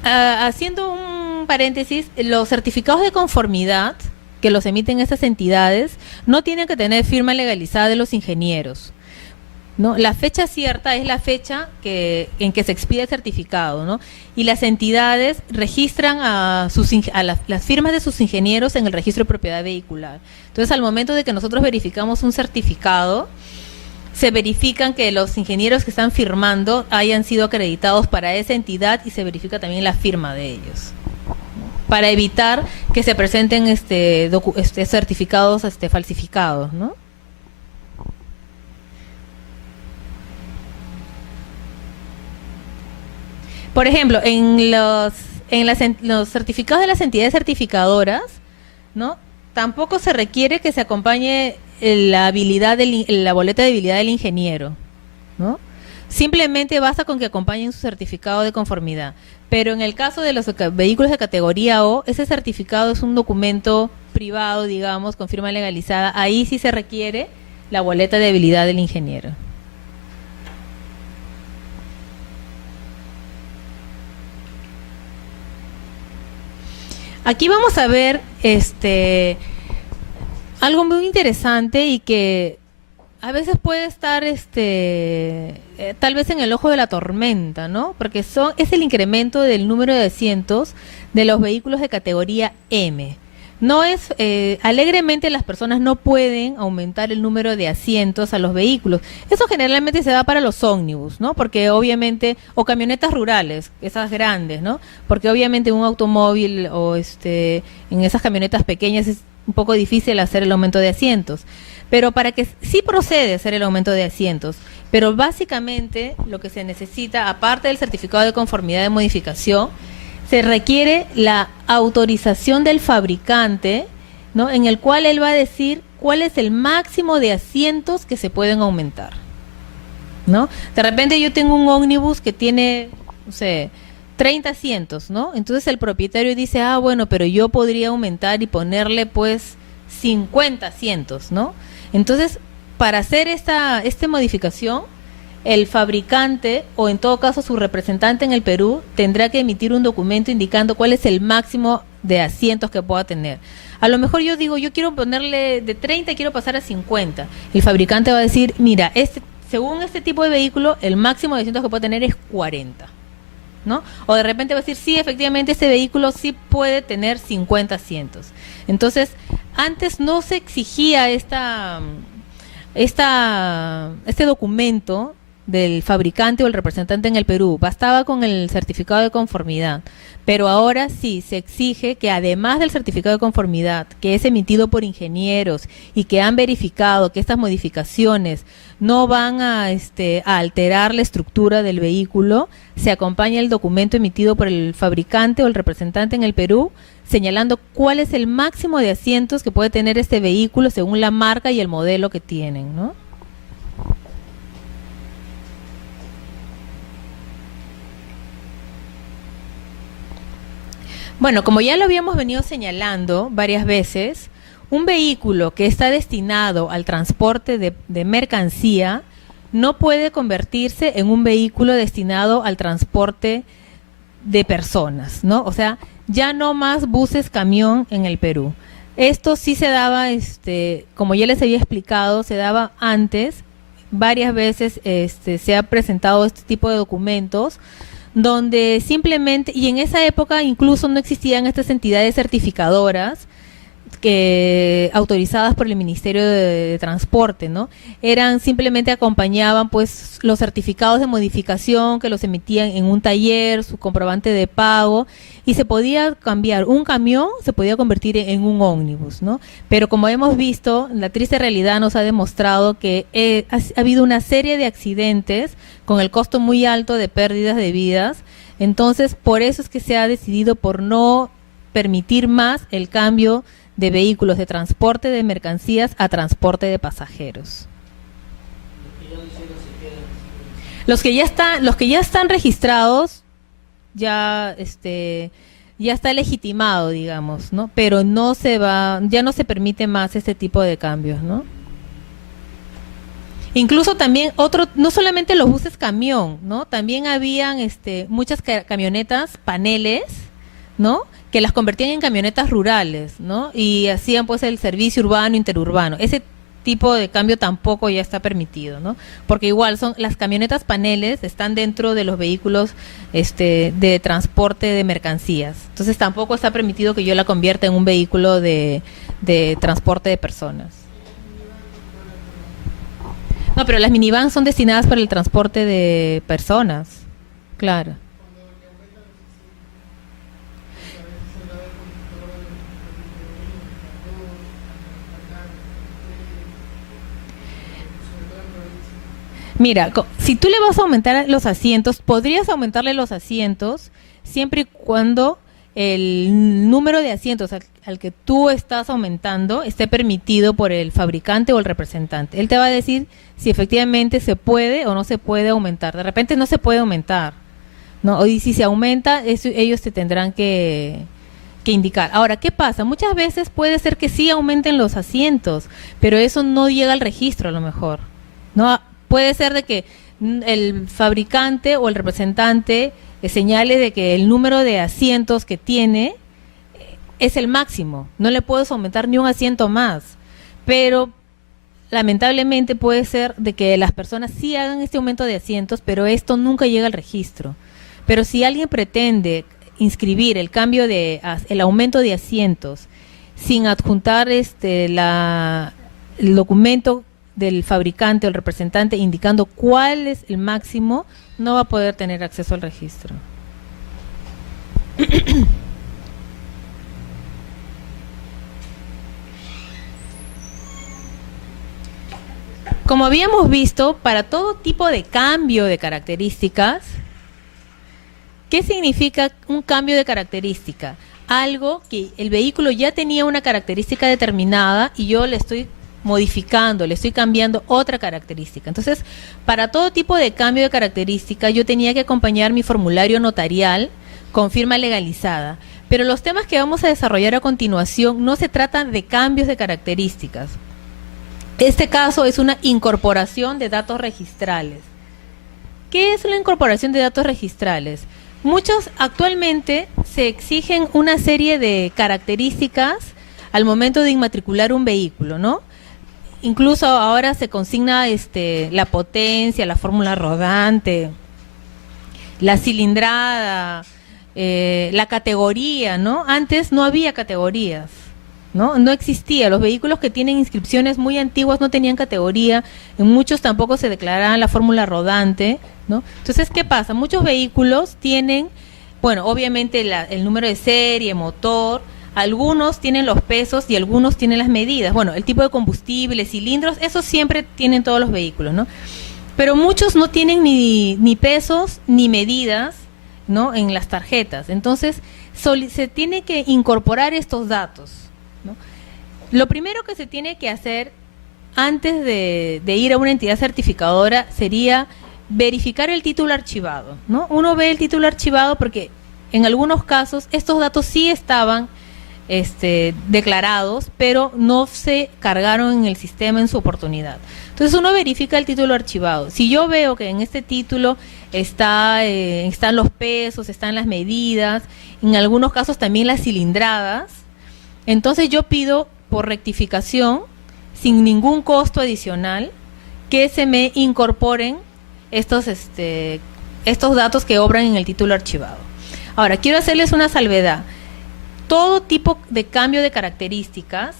Haciendo un paréntesis, los certificados de conformidad que los emiten estas entidades no tienen que tener firma legalizada de los ingenieros, ¿no? La fecha cierta es la fecha en que se expide el certificado, ¿no? Y las entidades registran las firmas de sus ingenieros en el registro de propiedad vehicular. Entonces, al momento de que nosotros verificamos un certificado, se verifican que los ingenieros que están firmando hayan sido acreditados para esa entidad y se verifica también la firma de ellos, para evitar que se presenten certificados falsificados, ¿no? Por ejemplo, en los certificados de las entidades certificadoras, ¿no? Tampoco se requiere que se acompañe la boleta de habilidad del ingeniero, ¿no? Simplemente basta con que acompañen su certificado de conformidad. Pero en el caso de los vehículos de categoría O, ese certificado es un documento privado, digamos, con firma legalizada. Ahí sí se requiere la boleta de habilidad del ingeniero. Aquí vamos a ver algo muy interesante y que a veces puede estar tal vez en el ojo de la tormenta, ¿no? Porque es el incremento del número de asientos de los vehículos de categoría M. No es alegremente las personas no pueden aumentar el número de asientos a los vehículos. Eso generalmente se da para los ómnibus, ¿no? Porque obviamente, o camionetas rurales, esas grandes, ¿no? Porque obviamente un automóvil o en esas camionetas pequeñas es un poco difícil hacer el aumento de asientos. Pero para que sí procede hacer el aumento de asientos, pero básicamente lo que se necesita, aparte del certificado de conformidad de modificación, se requiere la autorización del fabricante, ¿no? En el cual él va a decir cuál es el máximo de asientos que se pueden aumentar, ¿no? De repente yo tengo un ómnibus que tiene, no sé, 30 asientos, ¿no? Entonces el propietario dice, bueno, pero yo podría aumentar y ponerle pues 50 asientos, ¿no? Entonces, para hacer esta modificación, el fabricante o en todo caso su representante en el Perú tendrá que emitir un documento indicando cuál es el máximo de asientos que pueda tener. A lo mejor yo digo, yo quiero ponerle de 30, quiero pasar a 50. El fabricante va a decir, mira, según este tipo de vehículo, el máximo de asientos que puede tener es 40. ¿No? O de repente va a decir, sí, efectivamente este vehículo sí puede tener 50 asientos. Entonces, antes no se exigía este documento del fabricante o el representante en el Perú, bastaba con el certificado de conformidad, pero ahora sí se exige que además del certificado de conformidad, que es emitido por ingenieros y que han verificado que estas modificaciones no van a alterar la estructura del vehículo, se acompaña el documento emitido por el fabricante o el representante en el Perú, señalando cuál es el máximo de asientos que puede tener este vehículo según la marca y el modelo que tienen, ¿no? Bueno, como ya lo habíamos venido señalando varias veces, un vehículo que está destinado al transporte de mercancía no puede convertirse en un vehículo destinado al transporte de personas, ¿no? O sea, ya no más buses camión en el Perú. Esto sí se daba, como ya les había explicado, se daba antes, varias veces se ha presentado este tipo de documentos donde simplemente, y en esa época incluso no existían estas entidades certificadoras autorizadas por el Ministerio de Transporte, ¿no? Simplemente acompañaban pues los certificados de modificación que los emitían en un taller, su comprobante de pago, y se podía cambiar un camión, se podía convertir en un ómnibus, ¿no? Pero como hemos visto, la triste realidad nos ha demostrado que ha habido una serie de accidentes con el costo muy alto de pérdidas de vidas. Entonces, por eso es que se ha decidido por no permitir más el cambio de vehículos de transporte de mercancías a transporte de pasajeros. Los que ya están registrados, ya está legitimado, digamos, ¿no? Pero ya no se permite más este tipo de cambios, ¿no? Incluso también no solamente los buses camión, ¿no? También habían muchas camionetas paneles, ¿no? Que las convertían en camionetas rurales, ¿no? Y hacían pues el servicio urbano, interurbano. Ese tipo de cambio tampoco ya está permitido, ¿no? Porque igual las camionetas paneles están dentro de los vehículos de transporte de mercancías. Entonces tampoco está permitido que yo la convierta en un vehículo de transporte de personas. No, pero las minivans son destinadas para el transporte de personas, claro. Mira, si tú le vas a aumentar los asientos, podrías aumentarle los asientos siempre y cuando el número de asientos al que tú estás aumentando esté permitido por el fabricante o el representante. Él te va a decir si efectivamente se puede o no se puede aumentar. De repente no se puede aumentar, ¿no? Y si se aumenta, ellos te tendrán que indicar. Ahora, ¿qué pasa? Muchas veces puede ser que sí aumenten los asientos, pero eso no llega al registro a lo mejor, ¿no? Puede ser de que el fabricante o el representante señale de que el número de asientos que tiene es el máximo, no le puedes aumentar ni un asiento más, pero lamentablemente puede ser de que las personas sí hagan este aumento de asientos, pero esto nunca llega al registro. Pero si alguien pretende inscribir el aumento de asientos sin adjuntar el documento del fabricante o el representante indicando cuál es el máximo, no va a poder tener acceso al registro. Como habíamos visto, para todo tipo de cambio de características, ¿qué significa un cambio de característica? Algo que el vehículo ya tenía una característica determinada y yo le estoy modificando, le estoy cambiando otra característica. Entonces, para todo tipo de cambio de característica, yo tenía que acompañar mi formulario notarial con firma legalizada. Pero los temas que vamos a desarrollar a continuación no se tratan de cambios de características. Este caso es una incorporación de datos registrales. ¿Qué es la incorporación de datos registrales? Muchos actualmente se exigen una serie de características al momento de inmatricular un vehículo, ¿no? Incluso ahora se consigna la potencia, la fórmula rodante, la cilindrada, la categoría, ¿no? Antes no había categorías, ¿no? No existía. Los vehículos que tienen inscripciones muy antiguas no tenían categoría, en muchos tampoco se declaraba la fórmula rodante, ¿no? Entonces, ¿qué pasa? Muchos vehículos tienen, bueno, obviamente el número de serie, motor, algunos tienen los pesos y algunos tienen las medidas. Bueno, el tipo de combustible, cilindros, eso siempre tienen todos los vehículos, ¿no? Pero muchos no tienen ni pesos ni medidas, ¿no? En las tarjetas. Entonces, se tiene que incorporar estos datos, ¿no? Lo primero que se tiene que hacer antes de ir a una entidad certificadora sería verificar el título archivado, ¿no? Uno ve el título archivado porque en algunos casos estos datos sí estaban declarados, pero no se cargaron en el sistema en su oportunidad. Entonces uno verifica el título archivado. Si yo veo que en este título están los pesos, están las medidas, en algunos casos también las cilindradas, entonces yo pido por rectificación, sin ningún costo adicional, que se me incorporen estos datos que obran en el título archivado. Ahora, quiero hacerles una salvedad. Todo tipo de cambio de características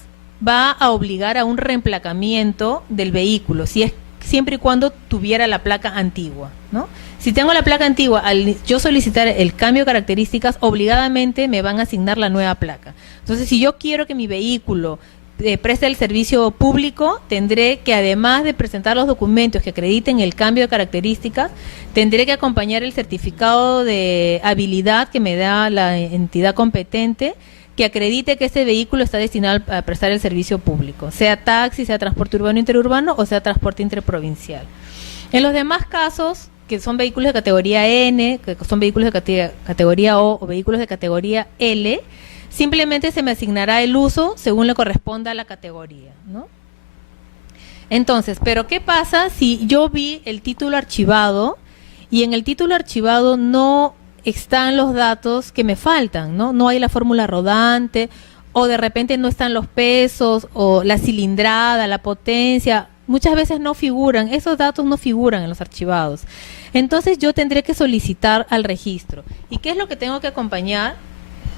va a obligar a un reemplacamiento del vehículo, siempre y cuando tuviera la placa antigua, ¿no? Si tengo la placa antigua, al yo solicitar el cambio de características, obligadamente me van a asignar la nueva placa. Entonces, si yo quiero que mi vehículo preste el servicio público, tendré que, además de presentar los documentos que acrediten el cambio de características, tendré que acompañar el certificado de habilidad que me da la entidad competente, que acredite que ese vehículo está destinado a prestar el servicio público, sea taxi, sea transporte urbano interurbano o sea transporte interprovincial. En los demás casos, que son vehículos de categoría N, que son vehículos de categoría O vehículos de categoría L, simplemente se me asignará el uso según le corresponda a la categoría, ¿no? Entonces, ¿pero qué pasa si yo vi el título archivado y en el título archivado no están los datos que me faltan, ¿no? No hay la fórmula rodante, o de repente no están los pesos, o la cilindrada, la potencia? Muchas veces no figuran, esos datos no figuran en los archivados. Entonces yo tendré que solicitar al registro. ¿Y qué es lo que tengo que acompañar?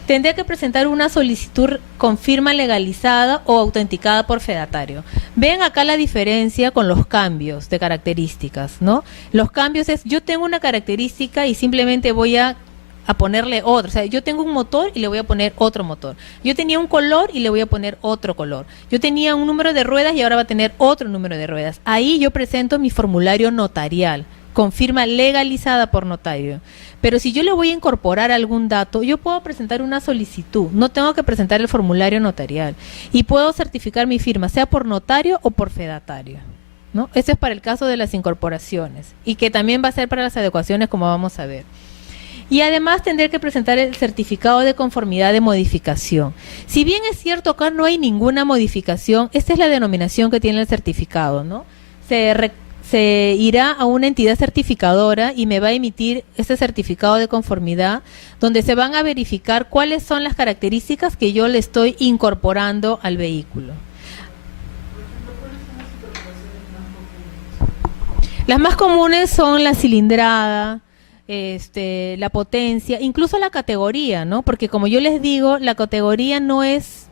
Tendría que presentar una solicitud con firma legalizada o autenticada por fedatario. Ven acá la diferencia con los cambios de características, ¿no? Los cambios es, yo tengo una característica y simplemente voy a ponerle otra. O sea, yo tengo un motor y le voy a poner otro motor. Yo tenía un color y le voy a poner otro color. Yo tenía un número de ruedas y ahora va a tener otro número de ruedas. Ahí yo presento mi formulario notarial, con firma legalizada por notario. Pero si yo le voy a incorporar algún dato, yo puedo presentar una solicitud, no tengo que presentar el formulario notarial, y puedo certificar mi firma, sea por notario o por fedatario, ¿no? Eso es para el caso de las incorporaciones, y que también va a ser para las adecuaciones, como vamos a ver. Y además tendré que presentar el certificado de conformidad de modificación. Si bien es cierto, acá no hay ninguna modificación, esta es la denominación que tiene el certificado, ¿no? Se irá a una entidad certificadora y me va a emitir este certificado de conformidad, donde se van a verificar cuáles son las características que yo le estoy incorporando al vehículo. Las más comunes son la cilindrada, la potencia, incluso la categoría, ¿no? Porque como yo les digo, la categoría no es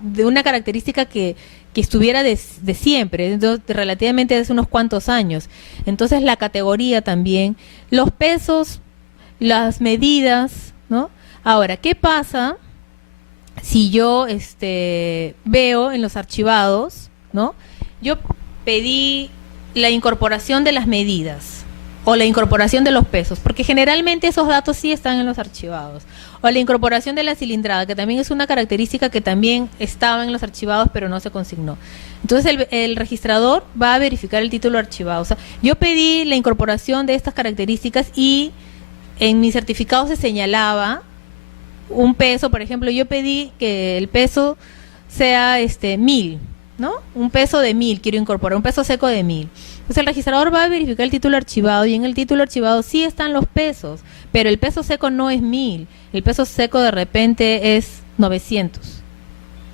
de una característica que estuviera de siempre, entonces, relativamente hace unos cuantos años. Entonces la categoría también, los pesos, las medidas, ¿no? Ahora, ¿qué pasa si yo veo en los archivados, ¿no? Yo pedí la incorporación de las medidas o la incorporación de los pesos, porque generalmente esos datos sí están en los archivados, o la incorporación de la cilindrada, que también es una característica que también estaba en los archivados pero no se consignó. Entonces el registrador va a verificar el título archivado. O sea, yo pedí la incorporación de estas características y en mi certificado se señalaba un peso, por ejemplo, yo pedí que el peso sea 1000, ¿no? Un peso de 1000, quiero incorporar un peso seco de 1000. Entonces el registrador va a verificar el título archivado y en el título archivado sí están los pesos, pero el peso seco no es 1000, el peso seco de repente es 900,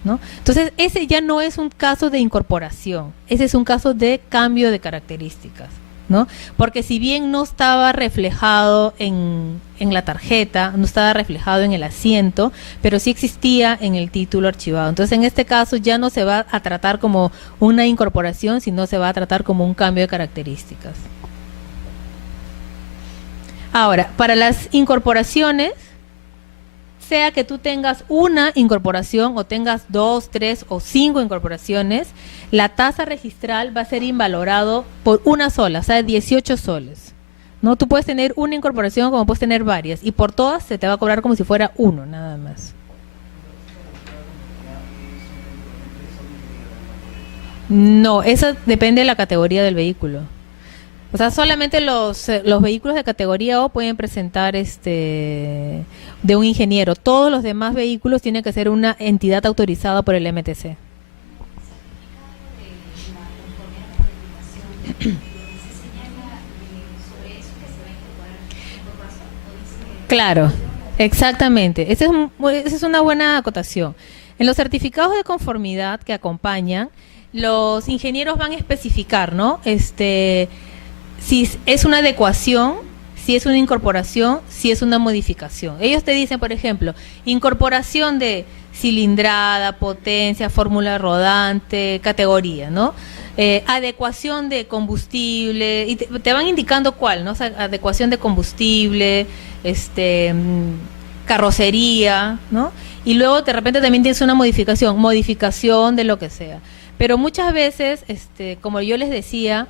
¿no? Entonces ese ya no es un caso de incorporación, ese es un caso de cambio de características, ¿no? Porque si bien no estaba reflejado en la tarjeta, no estaba reflejado en el asiento, pero sí existía en el título archivado. Entonces en este caso ya no se va a tratar como una incorporación, sino se va a tratar como un cambio de características. Ahora, para las incorporaciones, sea que tú tengas una incorporación o tengas 2, 3 o 5 incorporaciones, la tasa registral va a ser invalorado por una sola, o sea, 18 soles. ¿No? Tú puedes tener una incorporación como puedes tener varias y por todas se te va a cobrar como si fuera uno, nada más. No, eso depende de la categoría del vehículo. O sea, solamente los vehículos de categoría O pueden presentar de un ingeniero. Todos los demás vehículos tienen que ser una entidad autorizada por el MTC. Claro, exactamente. Esa es una buena acotación. En los certificados de conformidad que acompañan, los ingenieros van a especificar, ¿no? Si es una adecuación, si es una incorporación, si es una modificación. Ellos te dicen, por ejemplo, incorporación de cilindrada, potencia, fórmula rodante, categoría, ¿no? Adecuación de combustible, y te van indicando cuál, ¿no? O sea, adecuación de combustible, carrocería, ¿no? Y luego de repente también tienes una modificación de lo que sea. Pero muchas veces, como yo les decía,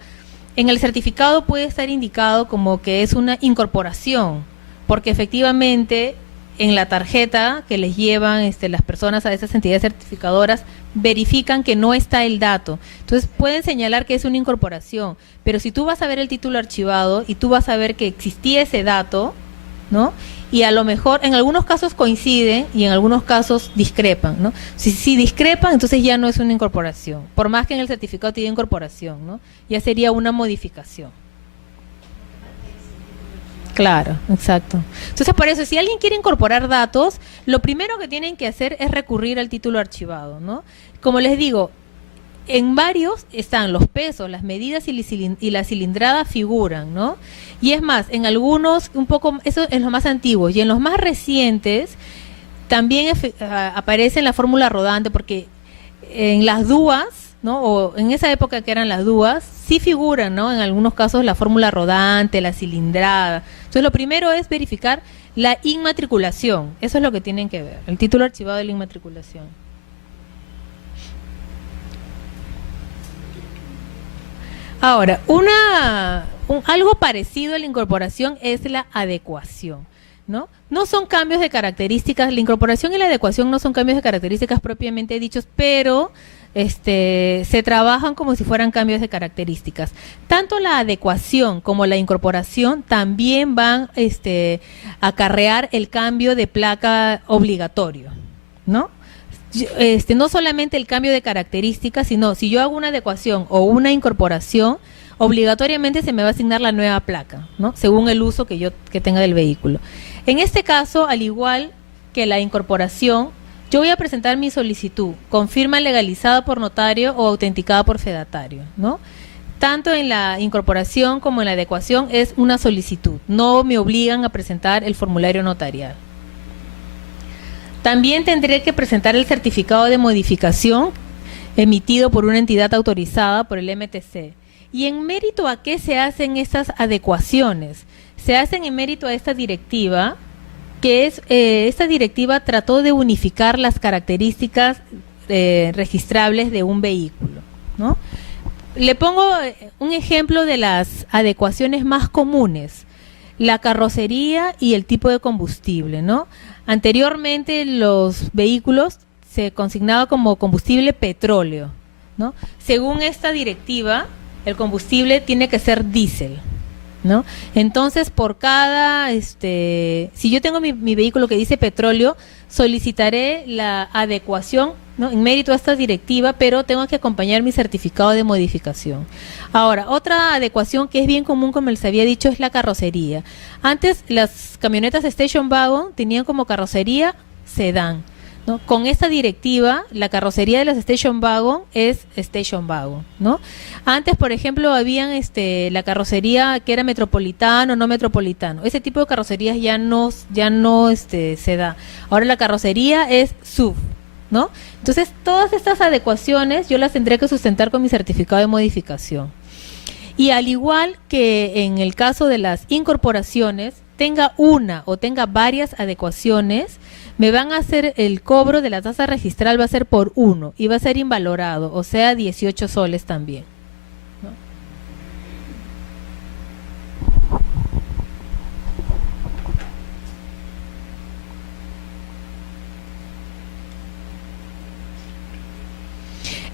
en el certificado puede estar indicado como que es una incorporación, porque efectivamente en la tarjeta que les llevan las personas a esas entidades certificadoras verifican que no está el dato. Entonces pueden señalar que es una incorporación, pero si tú vas a ver el título archivado y tú vas a ver que existía ese dato, ¿no? Y a lo mejor en algunos casos coinciden y en algunos casos discrepan, ¿no? Si discrepan, entonces ya no es una incorporación, por más que en el certificado te diga incorporación, ¿no? Ya sería una modificación. Claro, exacto. Entonces, por eso, si alguien quiere incorporar datos, lo primero que tienen que hacer es recurrir al título archivado, ¿no? Como les digo, en varios están los pesos, las medidas y la cilindrada figuran, ¿no? Y es más, en algunos, un poco, eso en los más antiguos, y en los más recientes, también aparece la fórmula rodante, porque en las DUAs, ¿no? O en esa época que eran las DUAs, sí figuran, ¿no? En algunos casos la fórmula rodante, la cilindrada. Entonces, lo primero es verificar la inmatriculación. Eso es lo que tienen que ver, el título archivado de la inmatriculación. Ahora, algo parecido a la incorporación es la adecuación, ¿no? No son cambios de características, la incorporación y la adecuación no son cambios de características propiamente dichos, pero se trabajan como si fueran cambios de características. Tanto la adecuación como la incorporación también van a acarrear el cambio de placa obligatorio, ¿no? No solamente el cambio de características, sino si yo hago una adecuación o una incorporación, obligatoriamente se me va a asignar la nueva placa, ¿no? Según el uso que tenga del vehículo. En este caso, al igual que la incorporación, yo voy a presentar mi solicitud con firma legalizada por notario o autenticada por fedatario, ¿no? Tanto en la incorporación como en la adecuación es una solicitud, no me obligan a presentar el formulario notarial. También tendré que presentar el certificado de modificación emitido por una entidad autorizada por el MTC. ¿Y en mérito a qué se hacen estas adecuaciones? Se hacen en mérito a esta directiva, que esta directiva trató de unificar las características registrables de un vehículo, ¿no? Le pongo un ejemplo de las adecuaciones más comunes: la carrocería y el tipo de combustible, ¿no? Anteriormente los vehículos se consignaba como combustible petróleo, ¿no? Según esta directiva, el combustible tiene que ser diésel, ¿no? Entonces, por cada, si yo tengo mi vehículo que dice petróleo, solicitaré la adecuación ¿no? En mérito a esta directiva, pero tengo que acompañar mi certificado de modificación. Ahora, otra adecuación que es bien común, como les había dicho, es la carrocería. Antes las camionetas Station Wagon tenían como carrocería sedán, ¿no? Con esta directiva, la carrocería de las Station Wagon es Station Wagon, ¿no? Antes, por ejemplo, habían la carrocería que era metropolitano, no metropolitano. Ese tipo de carrocerías ya no se da. Ahora la carrocería es SUV, ¿no? Entonces, todas estas adecuaciones yo las tendré que sustentar con mi certificado de modificación. Y al igual que en el caso de las incorporaciones, tenga una o tenga varias adecuaciones, me van a hacer el cobro de la tasa registral, va a ser por uno y va a ser invalorado, o sea, 18 soles también, ¿no?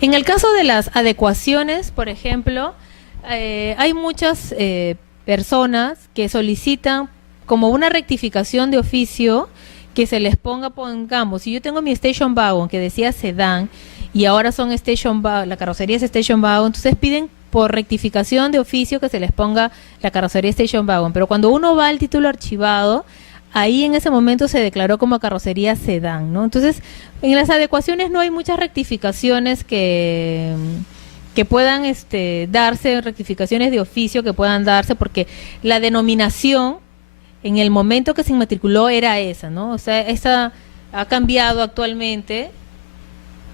En el caso de las adecuaciones, por ejemplo, hay muchas personas que solicitan como una rectificación de oficio que se les ponga, pongamos, si yo tengo mi Station Wagon que decía sedán y ahora son Station Wagon, la carrocería es Station Wagon, entonces piden por rectificación de oficio que se les ponga la carrocería Station Wagon, pero cuando uno va al título archivado, ahí en ese momento se declaró como carrocería sedán, ¿no? Entonces, en las adecuaciones no hay muchas rectificaciones que puedan darse, rectificaciones de oficio que puedan darse, porque la denominación en el momento que se inmatriculó era esa, ¿no? O sea, esa ha cambiado actualmente,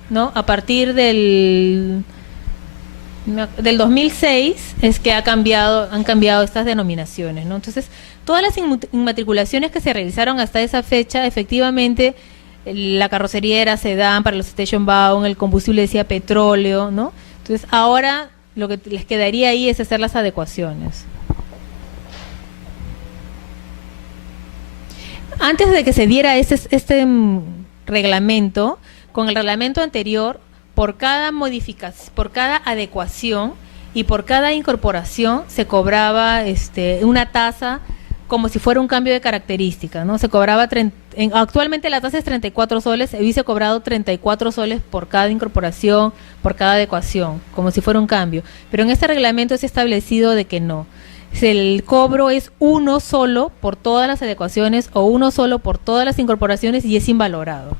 ¿no? A partir del 2006 es que han cambiado estas denominaciones, ¿no? Entonces, todas las inmatriculaciones que se realizaron hasta esa fecha, efectivamente, la carrocería era sedán para los Station Wagon, el combustible decía petróleo, ¿no? Entonces, ahora lo que les quedaría ahí es hacer las adecuaciones. Antes de que se diera este reglamento, con el reglamento anterior, por cada modificación, por cada adecuación y por cada incorporación se cobraba una tasa como si fuera un cambio de característica, ¿no? Se cobraba actualmente la tasa es 34 soles, se hubiese cobrado 34 soles por cada incorporación, por cada adecuación, como si fuera un cambio. Pero en este reglamento es establecido de que no. El cobro es uno solo por todas las adecuaciones o uno solo por todas las incorporaciones y es invalorado.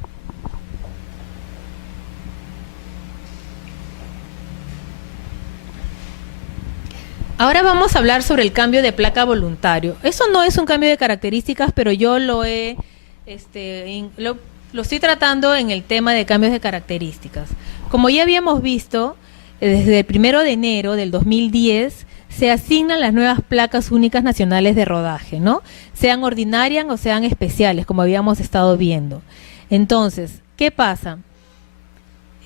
Ahora vamos a hablar sobre el cambio de placa voluntario. Eso no es un cambio de características, pero yo lo estoy tratando en el tema de cambios de características. Como ya habíamos visto, desde el 1 de enero del 2010 se asignan las nuevas placas únicas nacionales de rodaje, ¿no? Sean ordinarias o sean especiales, como habíamos estado viendo. Entonces, ¿qué pasa?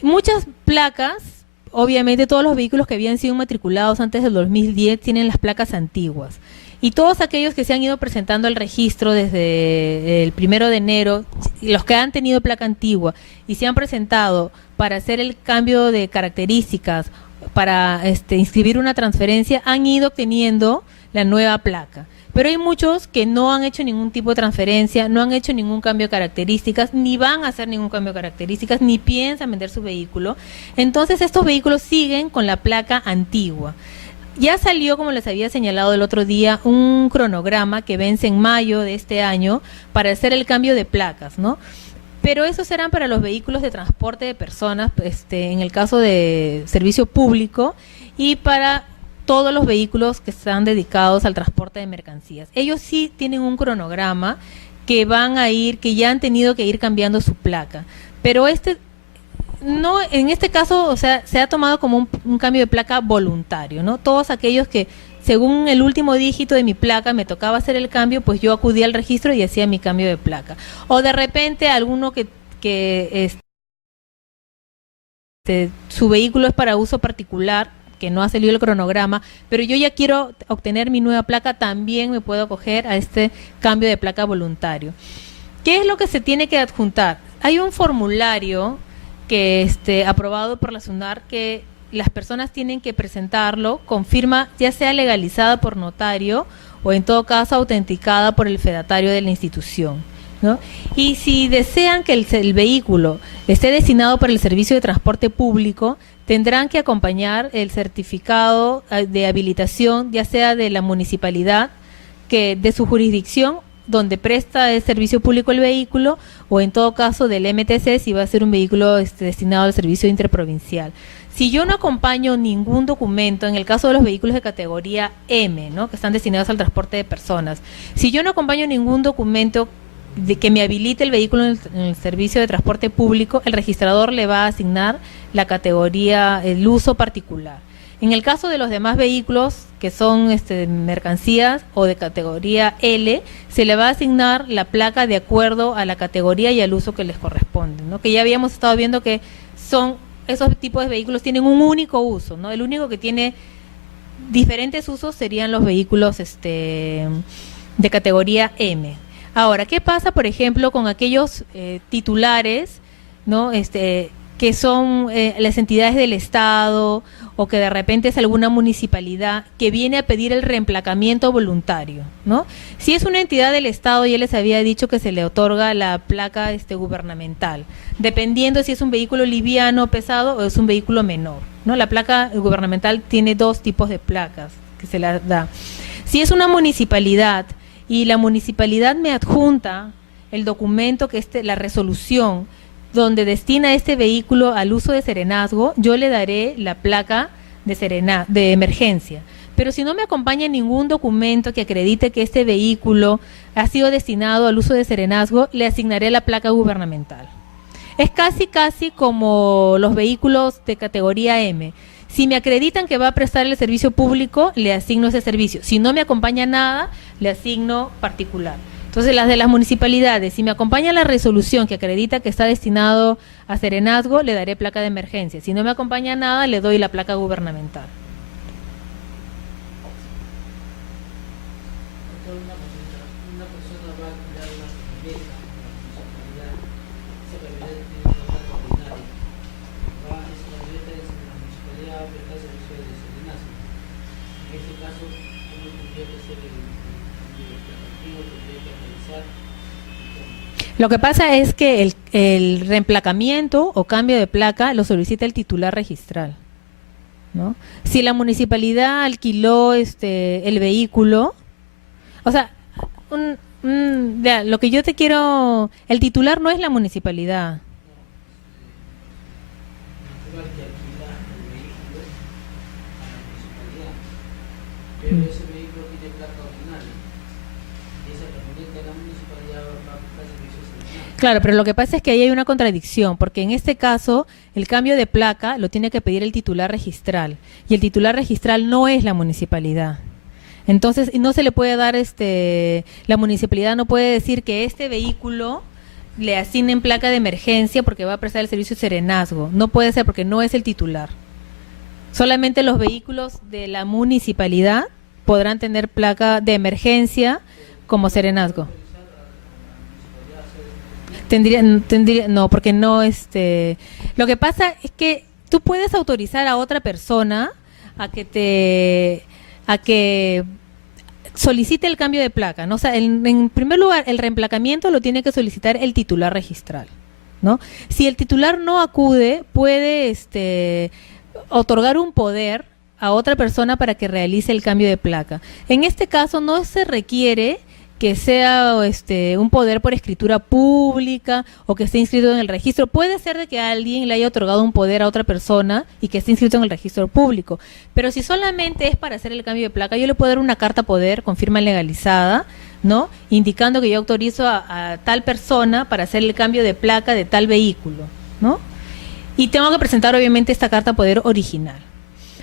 Muchas placas, obviamente todos los vehículos que habían sido matriculados antes del 2010 tienen las placas antiguas. Y todos aquellos que se han ido presentando al registro desde el 1 de enero, los que han tenido placa antigua y se han presentado para hacer el cambio de características, para inscribir una transferencia, han ido obteniendo la nueva placa. Pero hay muchos que no han hecho ningún tipo de transferencia, no han hecho ningún cambio de características, ni van a hacer ningún cambio de características, ni piensan vender su vehículo. Entonces estos vehículos siguen con la placa antigua. Ya salió, como les había señalado el otro día, un cronograma que vence en mayo de este año para hacer el cambio de placas, ¿no? Pero esos serán para los vehículos de transporte de personas, en el caso de servicio público, y para todos los vehículos que están dedicados al transporte de mercancías. Ellos sí tienen un cronograma que que ya han tenido que ir cambiando su placa. Pero no, en este caso, o sea, se ha tomado como un cambio de placa voluntario, ¿no? Todos aquellos que, según el último dígito de mi placa, me tocaba hacer el cambio, pues yo acudía al registro y hacía mi cambio de placa. O de repente alguno que su vehículo es para uso particular, que no ha salido el cronograma, pero yo ya quiero obtener mi nueva placa, también me puedo acoger a este cambio de placa voluntario. ¿Qué es lo que se tiene que adjuntar? Hay un formulario que aprobado por la SUNAR que las personas tienen que presentarlo con firma ya sea legalizada por notario o en todo caso autenticada por el fedatario de la institución. ¿no? Y si desean que el vehículo esté destinado para el servicio de transporte público, tendrán que acompañar el certificado de habilitación, ya sea de la municipalidad, que de su jurisdicción, donde presta el servicio público el vehículo, o en todo caso del MTC, si va a ser un vehículo destinado al servicio interprovincial. Si yo no acompaño ningún documento, en el caso de los vehículos de categoría M, ¿no?, que están destinados al transporte de personas, si yo no acompaño ningún documento de que me habilite el vehículo en el servicio de transporte público, el registrador le va a asignar la categoría, el uso particular. En el caso de los demás vehículos que son mercancías o de categoría L, se le va a asignar la placa de acuerdo a la categoría y al uso que les corresponde, ¿no? Que ya habíamos estado viendo que esos tipos de vehículos tienen un único uso, ¿no? El único que tiene diferentes usos serían los vehículos de categoría M. Ahora, ¿qué pasa, por ejemplo, con aquellos titulares, ¿no?, que son las entidades del Estado, o que de repente es alguna municipalidad que viene a pedir el reemplacamiento voluntario, ¿no? Si es una entidad del Estado, ya les había dicho que se le otorga la placa gubernamental, dependiendo si es un vehículo liviano o pesado o es un vehículo menor, ¿no? La placa gubernamental tiene dos tipos de placas que se la da. Si es una municipalidad y la municipalidad me adjunta el documento, que la resolución donde destina este vehículo al uso de serenazgo, yo le daré la placa de emergencia. Pero si no me acompaña ningún documento que acredite que este vehículo ha sido destinado al uso de serenazgo, le asignaré la placa gubernamental. Es casi como los vehículos de categoría M. Si me acreditan que va a prestar el servicio público, le asigno ese servicio. Si no me acompaña nada, le asigno particular. Entonces, las de las municipalidades, si me acompaña la resolución que acredita que está destinado a serenazgo, le daré placa de emergencia. Si no me acompaña nada, le doy la placa gubernamental. Una persona va a crear una camioneta en la municipalidad, esa camioneta tiene una placa ordinaria. Esa camioneta es en la municipalidad va a prestar servicio de serenazgo. En este caso, ¿cómo tendría que ser el respectivo? ¿Tendría que realizar? Lo que pasa es que el reemplacamiento o cambio de placa lo solicita el titular registral, ¿no? Si la municipalidad alquiló el vehículo, o sea, lo que yo te quiero, el titular no es la municipalidad. Natural que alquila el vehículo a la municipalidad, pero ese vehículo tiene placa ordinaria y esa camioneta de la municipalidad va a prestar servicios serenazgo. Claro, pero lo que pasa es que ahí hay una contradicción, porque en este caso el cambio de placa lo tiene que pedir el titular registral, y el titular registral no es la municipalidad. Entonces, no se le puede dar, la municipalidad no puede decir que este vehículo le asignen placa de emergencia porque va a prestar el servicio de serenazgo. No puede ser, porque no es el titular. Solamente los vehículos de la municipalidad podrán tener placa de emergencia como serenazgo. No, porque no, lo que pasa es que tú puedes autorizar a otra persona a que solicite el cambio de placa, ¿no? O sea, en primer lugar, el reemplacamiento lo tiene que solicitar el titular registral, ¿no? Si el titular no acude, puede otorgar un poder a otra persona para que realice el cambio de placa. En este caso no se requiere que sea un poder por escritura pública o que esté inscrito en el registro. Puede ser de que alguien le haya otorgado un poder a otra persona y que esté inscrito en el registro público, pero si solamente es para hacer el cambio de placa, yo le puedo dar una carta poder con firma legalizada, ¿no?, indicando que yo autorizo a tal persona para hacer el cambio de placa de tal vehículo, ¿no? Y tengo que presentar obviamente esta carta poder original.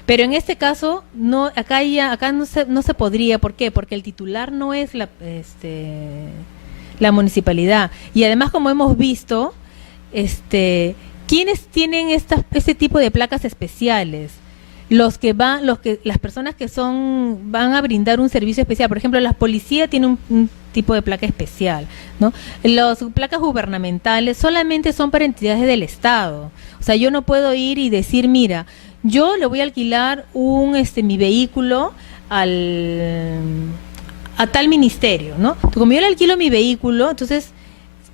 Pero en este caso, acá no se podría. ¿Por qué? Porque el titular no es la municipalidad. Y además, como hemos visto, ¿quiénes tienen este tipo de placas especiales? Las personas que van a brindar un servicio especial. Por ejemplo, la policía tiene un tipo de placa especial, ¿no? Las placas gubernamentales solamente son para entidades del Estado. O sea, yo no puedo ir y decir, mira, yo le voy a alquilar mi vehículo a tal ministerio, ¿no? Como yo le alquilo mi vehículo, entonces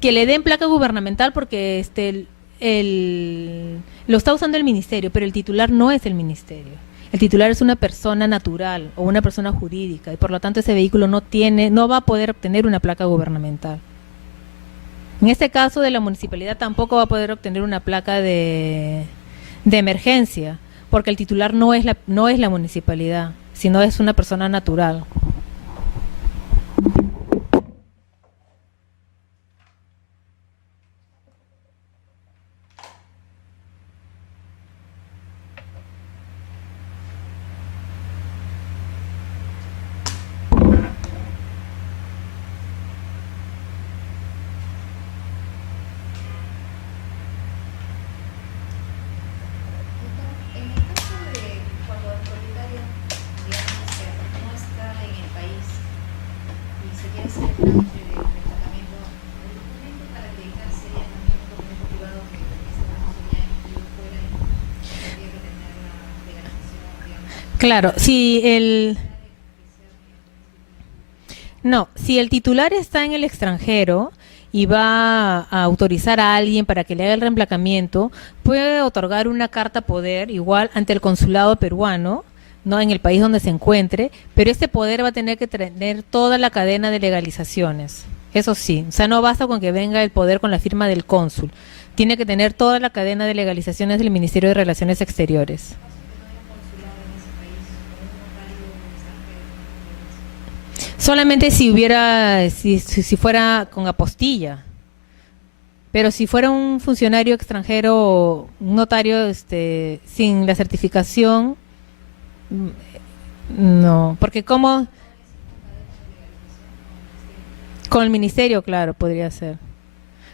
que le den placa gubernamental porque lo está usando el ministerio, pero el titular no es el ministerio. El titular es una persona natural o una persona jurídica y por lo tanto ese vehículo no va a poder obtener una placa gubernamental. En este caso de la municipalidad tampoco va a poder obtener una placa de emergencia, porque el titular no es la municipalidad, sino es una persona natural. En el caso de cuando el propietario, digamos, no está en el país y se quiere hacer el trámite de tratamiento, el documento para acreditar sería también un documento privado que ese trabajo sería emitido fuera y tendría que tener la legalización, digamos. Claro, si el titular está en el extranjero y va a autorizar a alguien para que le haga el reemplacamiento, puede otorgar una carta poder igual ante el consulado peruano, no en el país donde se encuentre, pero este poder va a tener que tener toda la cadena de legalizaciones. Eso sí, o sea, no basta con que venga el poder con la firma del cónsul, tiene que tener toda la cadena de legalizaciones del Ministerio de Relaciones Exteriores. Solamente si fuera con apostilla. Pero si fuera un funcionario extranjero, un notario sin la certificación, no, porque como con el ministerio, claro, podría ser.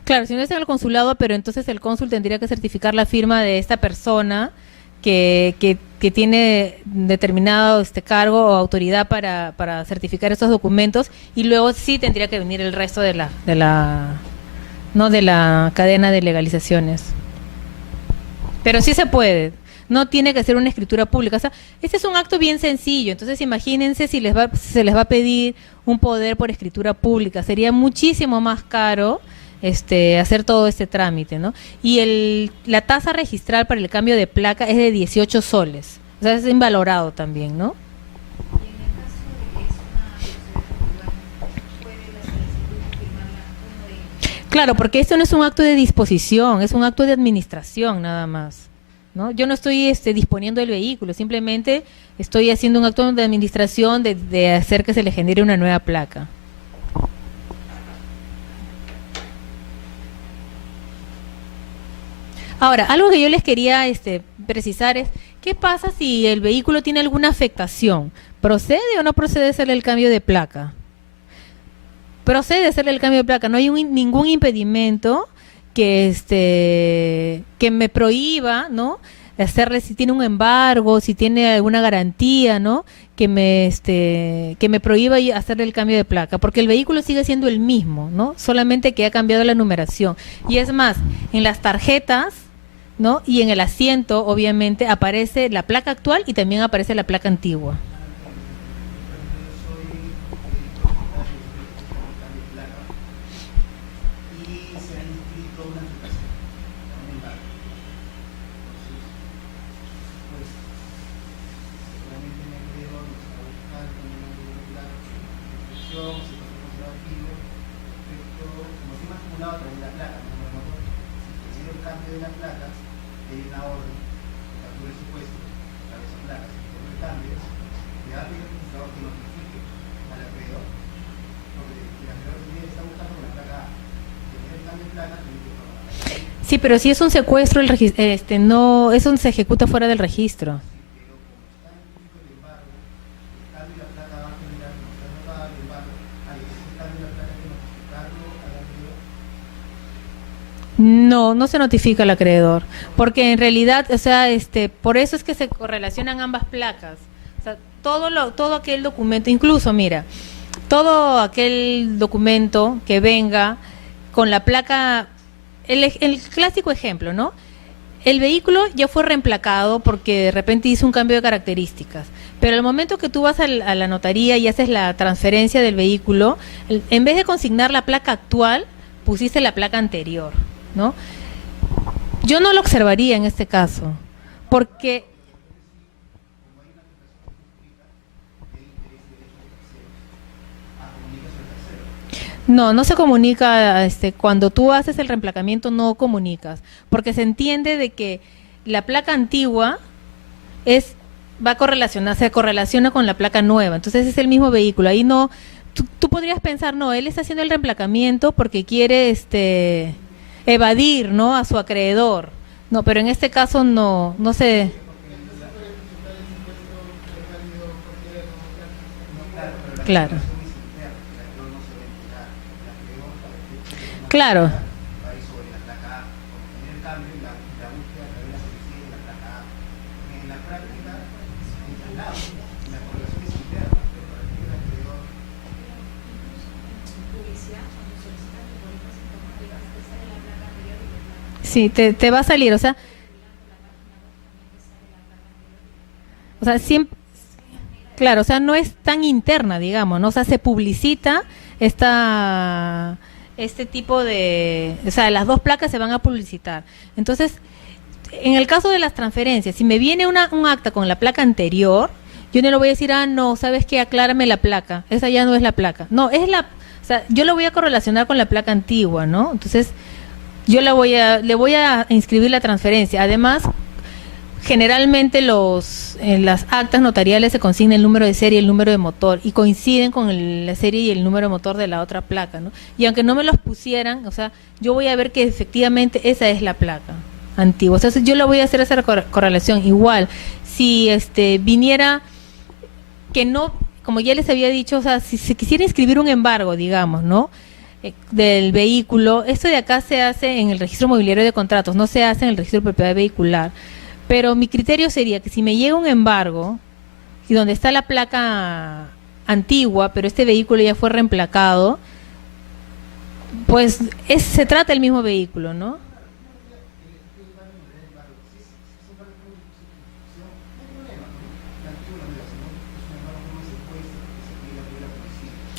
Claro, si no es en el consulado, pero entonces el cónsul tendría que certificar la firma de esta persona que tiene determinado cargo o autoridad para certificar estos documentos, y luego sí tendría que venir el resto de la cadena de legalizaciones. Pero sí se puede, no tiene que ser una escritura pública. O sea, este es un acto bien sencillo, entonces imagínense si se les va a pedir un poder por escritura pública, sería muchísimo más caro hacer todo este trámite, ¿no? Y la tasa registral para el cambio de placa es de 18 soles, o sea, es invalorado también, ¿no? Y en el caso de que es una procedura individual, ¿puede la solicitud firmarla uno de ellos? Claro, porque esto no es un acto de disposición, es un acto de administración nada más, ¿no? Yo no estoy disponiendo del vehículo, simplemente estoy haciendo un acto de administración de hacer que se le genere una nueva placa. Ahora, algo que yo les quería precisar es, ¿qué pasa si el vehículo tiene alguna afectación? ¿Procede o no procede hacerle el cambio de placa? Procede hacerle el cambio de placa, no hay ningún impedimento que me prohíba, ¿no? Hacerle, si tiene un embargo, si tiene alguna garantía, ¿no? Que me prohíba hacerle el cambio de placa, porque el vehículo sigue siendo el mismo, ¿no? Solamente que ha cambiado la numeración. Y es más, en las tarjetas, ¿no? Y en el asiento, obviamente, aparece la placa actual y también aparece la placa antigua. Sí, pero si es un secuestro, no, eso se ejecuta fuera del registro. No, no se notifica al acreedor, porque en realidad, o sea, por eso es que se correlacionan ambas placas. O sea, todo aquel documento, incluso, mira, todo aquel documento que venga con la placa, el clásico ejemplo, ¿no? El vehículo ya fue reemplacado porque de repente hizo un cambio de características, pero al momento que tú vas a la notaría y haces la transferencia del vehículo, en vez de consignar la placa actual, pusiste la placa anterior, ¿no? Yo no lo observaría en este caso, porque no se comunica, cuando tú haces el reemplacamiento no comunicas, porque se entiende de que la placa antigua se correlaciona con la placa nueva, entonces es el mismo vehículo, ahí no, tú podrías pensar, no, él está haciendo el reemplacamiento porque quiere evadir, ¿no?, a su acreedor, no, pero en este caso no se... Claro. Claro. Sí, te va a salir, o sea, siempre, claro, o sea, no es tan interna, digamos, ¿no? O sea, se publicita este tipo de, o sea, las dos placas se van a publicitar. Entonces, en el caso de las transferencias, si me viene un acta con la placa anterior, yo no le voy a decir, no, ¿sabes qué? Aclárame la placa, esa ya no es la placa. No, o sea, yo lo voy a correlacionar con la placa antigua, ¿no? Entonces, yo le voy a inscribir la transferencia. Además, generalmente en las actas notariales se consigna el número de serie y el número de motor y coinciden con la serie y el número de motor de la otra placa, ¿no? Y aunque no me los pusieran, o sea, yo voy a ver que efectivamente esa es la placa antigua. Entonces yo le voy a hacer esa correlación. Igual, si viniera que no, como ya les había dicho, o sea, si se quisiera inscribir un embargo, digamos, ¿no?, del vehículo, esto de acá se hace en el registro mobiliario de contratos, no se hace en el registro de propiedad vehicular. Pero mi criterio sería que si me llega un embargo y donde está la placa antigua, pero este vehículo ya fue reemplacado, pues se trata del mismo vehículo, ¿no?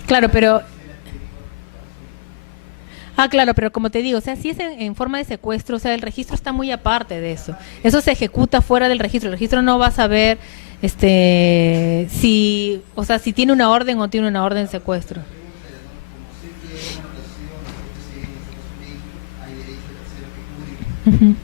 Claro, pero... claro, pero como te digo, o sea, si es en forma de secuestro, o sea, el registro está muy aparte de eso. Eso se ejecuta fuera del registro. El registro no va a saber si tiene una orden o no tiene una orden de secuestro. Ujú.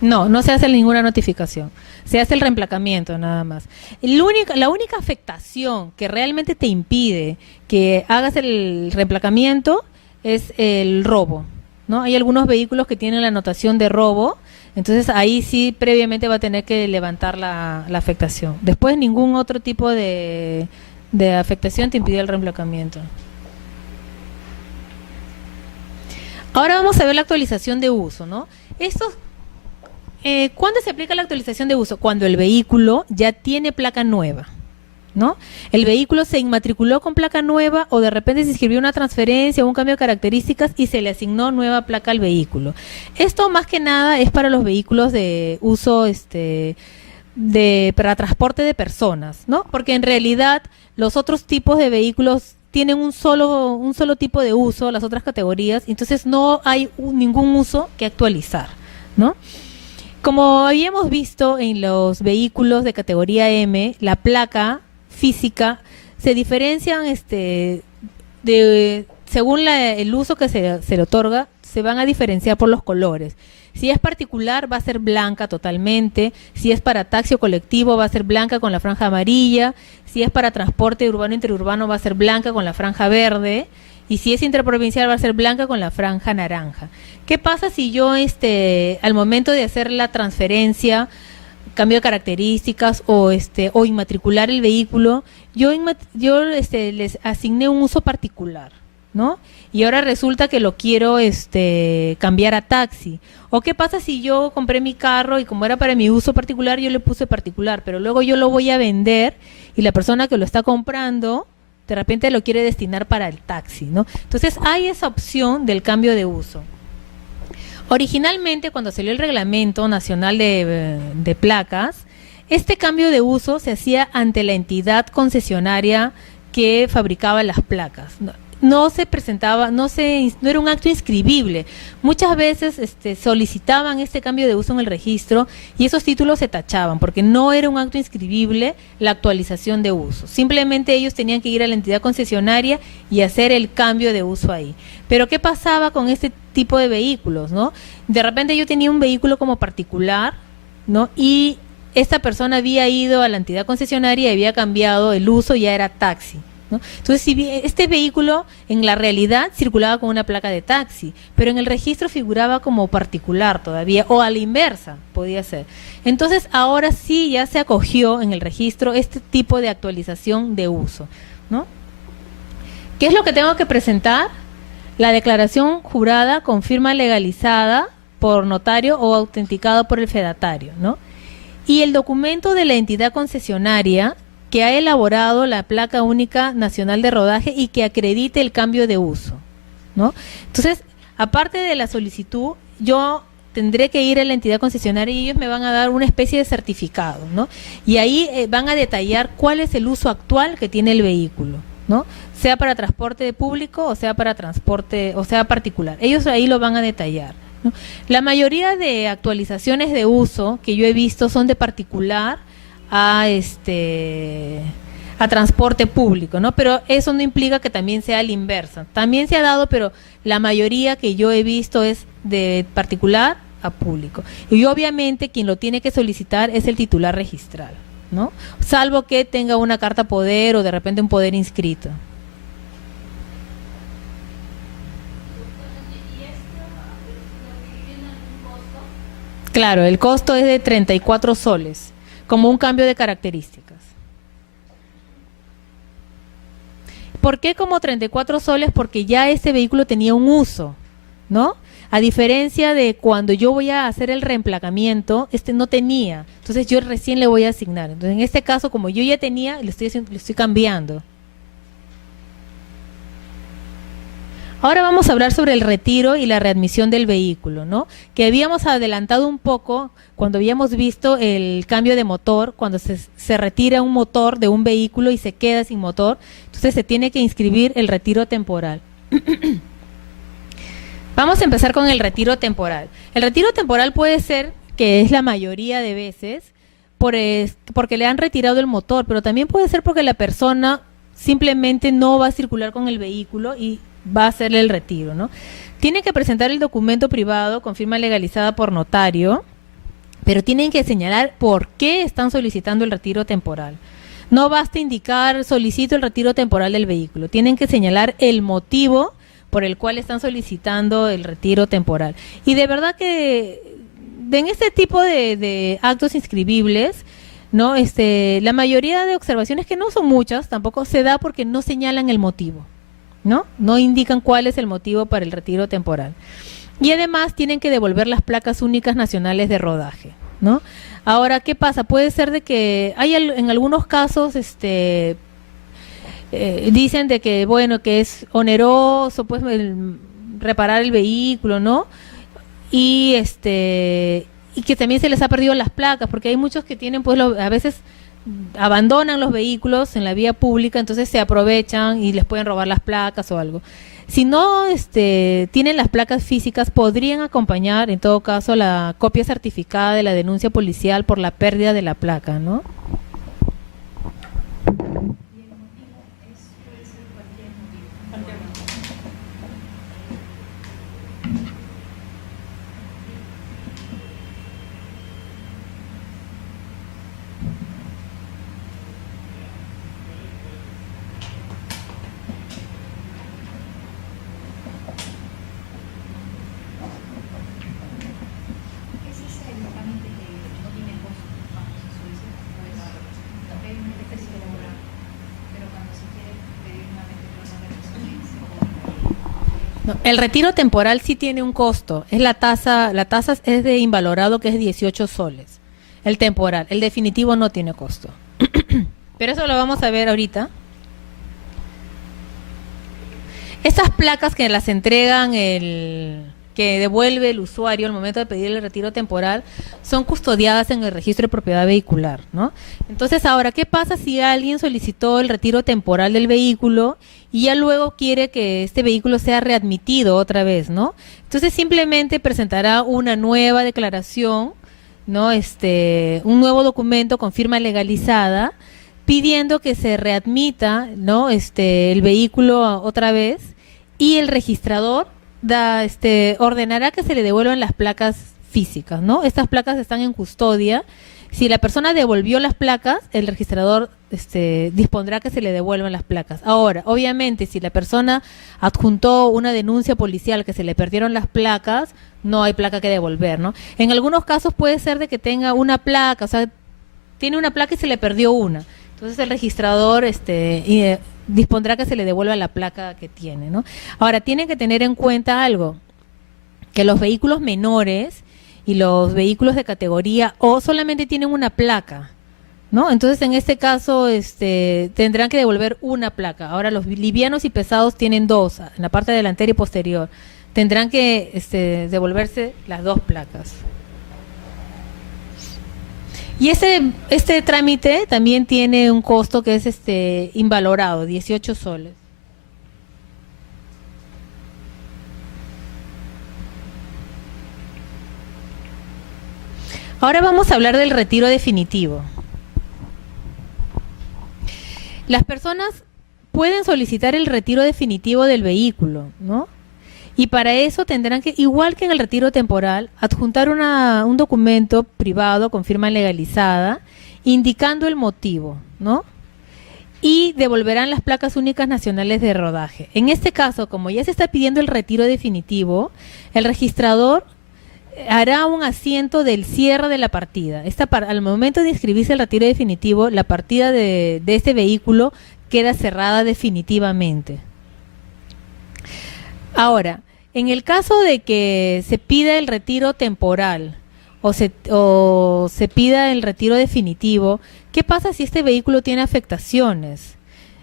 No se hace ninguna notificación. Se hace el reemplacamiento nada más. La única afectación que realmente te impide que hagas el reemplacamiento es el robo, ¿no? Hay algunos vehículos que tienen la anotación de robo, entonces ahí sí previamente va a tener que levantar la afectación. Después ningún otro tipo de afectación te impide el reemplacamiento. Ahora vamos a ver la actualización de uso, ¿no? ¿Cuándo se aplica la actualización de uso? Cuando el vehículo ya tiene placa nueva, ¿no? El vehículo se inmatriculó con placa nueva o de repente se inscribió una transferencia o un cambio de características y se le asignó nueva placa al vehículo. Esto más que nada es para los vehículos de uso para transporte de personas, ¿no? Porque en realidad los otros tipos de vehículos tienen un solo tipo de uso, las otras categorías, entonces no hay ningún uso que actualizar, ¿no? Como habíamos visto en los vehículos de categoría M, la placa física se diferencian según el uso que se le otorga, se van a diferenciar por los colores. Si es particular va a ser blanca totalmente, si es para taxi o colectivo va a ser blanca con la franja amarilla, si es para transporte urbano e interurbano va a ser blanca con la franja verde, y si es interprovincial va a ser blanca con la franja naranja. ¿Qué pasa si yo al momento de hacer la transferencia, cambio de características o inmatricular el vehículo, yo les asigné un uso particular, ¿no? Y ahora resulta que lo quiero cambiar a taxi. ¿O qué pasa si yo compré mi carro y como era para mi uso particular, yo le puse particular, pero luego yo lo voy a vender y la persona que lo está comprando de repente lo quiere destinar para el taxi, ¿no? Entonces hay esa opción del cambio de uso. Originalmente, cuando salió el Reglamento Nacional de Placas, este cambio de uso se hacía ante la entidad concesionaria que fabricaba las placas, ¿no? no se presentaba, no era un acto inscribible. Muchas veces solicitaban este cambio de uso en el registro y esos títulos se tachaban porque no era un acto inscribible la actualización de uso. Simplemente ellos tenían que ir a la entidad concesionaria y hacer el cambio de uso ahí. Pero ¿qué pasaba con este tipo de vehículos, no? De repente yo tenía un vehículo como particular, ¿no? Y esta persona había ido a la entidad concesionaria y había cambiado el uso, ya era taxi, ¿no? Entonces, si este vehículo en la realidad circulaba con una placa de taxi, pero en el registro figuraba como particular todavía, o a la inversa podía ser. Entonces, ahora sí ya se acogió en el registro este tipo de actualización de uso, ¿no? ¿Qué es lo que tengo que presentar? La declaración jurada con firma legalizada por notario o autenticado por el fedatario, ¿no? Y el documento de la entidad concesionaria que ha elaborado la placa única nacional de rodaje y que acredite el cambio de uso, ¿no? Entonces, aparte de la solicitud, yo tendré que ir a la entidad concesionaria y ellos me van a dar una especie de certificado, ¿no? Y ahí van a detallar cuál es el uso actual que tiene el vehículo, ¿no? Sea para transporte público o sea para transporte, o sea particular. Ellos ahí lo van a detallar, ¿no? La mayoría de actualizaciones de uso que yo he visto son de particular a transporte público, ¿no? Pero eso no implica que también sea la inversa. También se ha dado, pero la mayoría que yo he visto es de particular a público. Y obviamente quien lo tiene que solicitar es el titular registral, ¿no? Salvo que tenga una carta poder o de repente un poder inscrito. Claro, el costo es de 34 soles, como un cambio de características. ¿Por qué como 34 soles? Porque ya este vehículo tenía un uso, ¿no? A diferencia de cuando yo voy a hacer el reemplacamiento, no tenía. Entonces yo recién le voy a asignar. Entonces en este caso, como yo ya tenía, le estoy cambiando. Ahora vamos a hablar sobre el retiro y la readmisión del vehículo, ¿no? Que habíamos adelantado un poco cuando habíamos visto el cambio de motor, cuando se retira un motor de un vehículo y se queda sin motor, entonces se tiene que inscribir el retiro temporal. Vamos a empezar con el retiro temporal. El retiro temporal puede ser, que es la mayoría de veces, porque le han retirado el motor, pero también puede ser porque la persona simplemente no va a circular con el vehículo y va a hacerle el retiro, ¿no? Tienen que presentar el documento privado con firma legalizada por notario, pero tienen que señalar por qué están solicitando el retiro temporal. No basta indicar solicito el retiro temporal del vehículo, tienen que señalar el motivo por el cual están solicitando el retiro temporal. Y de verdad que en este tipo de actos inscribibles, ¿no? La mayoría de observaciones, que no son muchas, tampoco se da porque no señalan el motivo, ¿no? No indican cuál es el motivo para el retiro temporal. Y además tienen que devolver las placas únicas nacionales de rodaje, ¿no? Ahora, ¿qué pasa? Puede ser de que hay en algunos casos dicen de que, bueno, que es oneroso pues reparar el vehículo, ¿no? Y que también se les ha perdido las placas, porque hay muchos que tienen pues a veces abandonan los vehículos en la vía pública, entonces se aprovechan y les pueden robar las placas o algo. Si no tienen las placas físicas, podrían acompañar en todo caso la copia certificada de la denuncia policial por la pérdida de la placa, ¿no? No, el retiro temporal sí tiene un costo, es la tasa es de invalorado, que es 18 soles, el temporal, el definitivo no tiene costo. Pero eso lo vamos a ver ahorita. Estas placas que las entregan que devuelve el usuario al momento de pedir el retiro temporal son custodiadas en el registro de propiedad vehicular, ¿no? Entonces, ahora, ¿qué pasa si alguien solicitó el retiro temporal del vehículo y ya luego quiere que este vehículo sea readmitido otra vez, ¿no? Entonces, simplemente presentará una nueva declaración, ¿no? Un nuevo documento con firma legalizada pidiendo que se readmita, ¿no? El vehículo otra vez, y el registrador ordenará que se le devuelvan las placas físicas, ¿no? Estas placas están en custodia. Si la persona devolvió las placas, el registrador dispondrá que se le devuelvan las placas. Ahora, obviamente, si la persona adjuntó una denuncia policial que se le perdieron las placas, no hay placa que devolver, ¿no? En algunos casos puede ser de que tenga una placa, o sea, tiene una placa y se le perdió una. Entonces el registrador dispondrá que se le devuelva la placa que tiene, ¿no? Ahora, tienen que tener en cuenta algo, que los vehículos menores y los vehículos de categoría O solamente tienen una placa, ¿no? Entonces, en este caso, tendrán que devolver una placa. Ahora, los livianos y pesados tienen dos, en la parte delantera y posterior. Tendrán que devolverse las dos placas. Y este trámite también tiene un costo que es invalorado, 18 soles. Ahora vamos a hablar del retiro definitivo. Las personas pueden solicitar el retiro definitivo del vehículo, ¿no? Y para eso tendrán que, igual que en el retiro temporal, adjuntar un documento privado con firma legalizada, indicando el motivo, ¿no? Y devolverán las placas únicas nacionales de rodaje. En este caso, como ya se está pidiendo el retiro definitivo, el registrador hará un asiento del cierre de la partida. Al momento de inscribirse el retiro definitivo, la partida de este vehículo queda cerrada definitivamente. Ahora, en el caso de que se pida el retiro temporal o se pida el retiro definitivo, ¿qué pasa si este vehículo tiene afectaciones?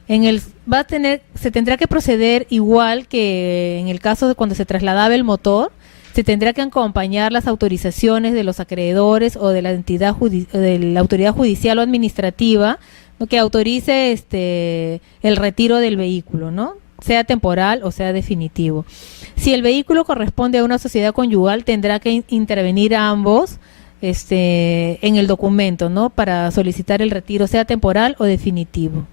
Se tendrá que proceder igual que en el caso de cuando se trasladaba el motor. Se tendrá que acompañar las autorizaciones de los acreedores o de la entidad de la autoridad judicial o administrativa, ¿no?, que autorice el retiro del vehículo, ¿no?, sea temporal o sea definitivo. Si el vehículo corresponde a una sociedad conyugal, tendrá que intervenir a ambos en el documento, ¿no?, para solicitar el retiro, sea temporal o definitivo.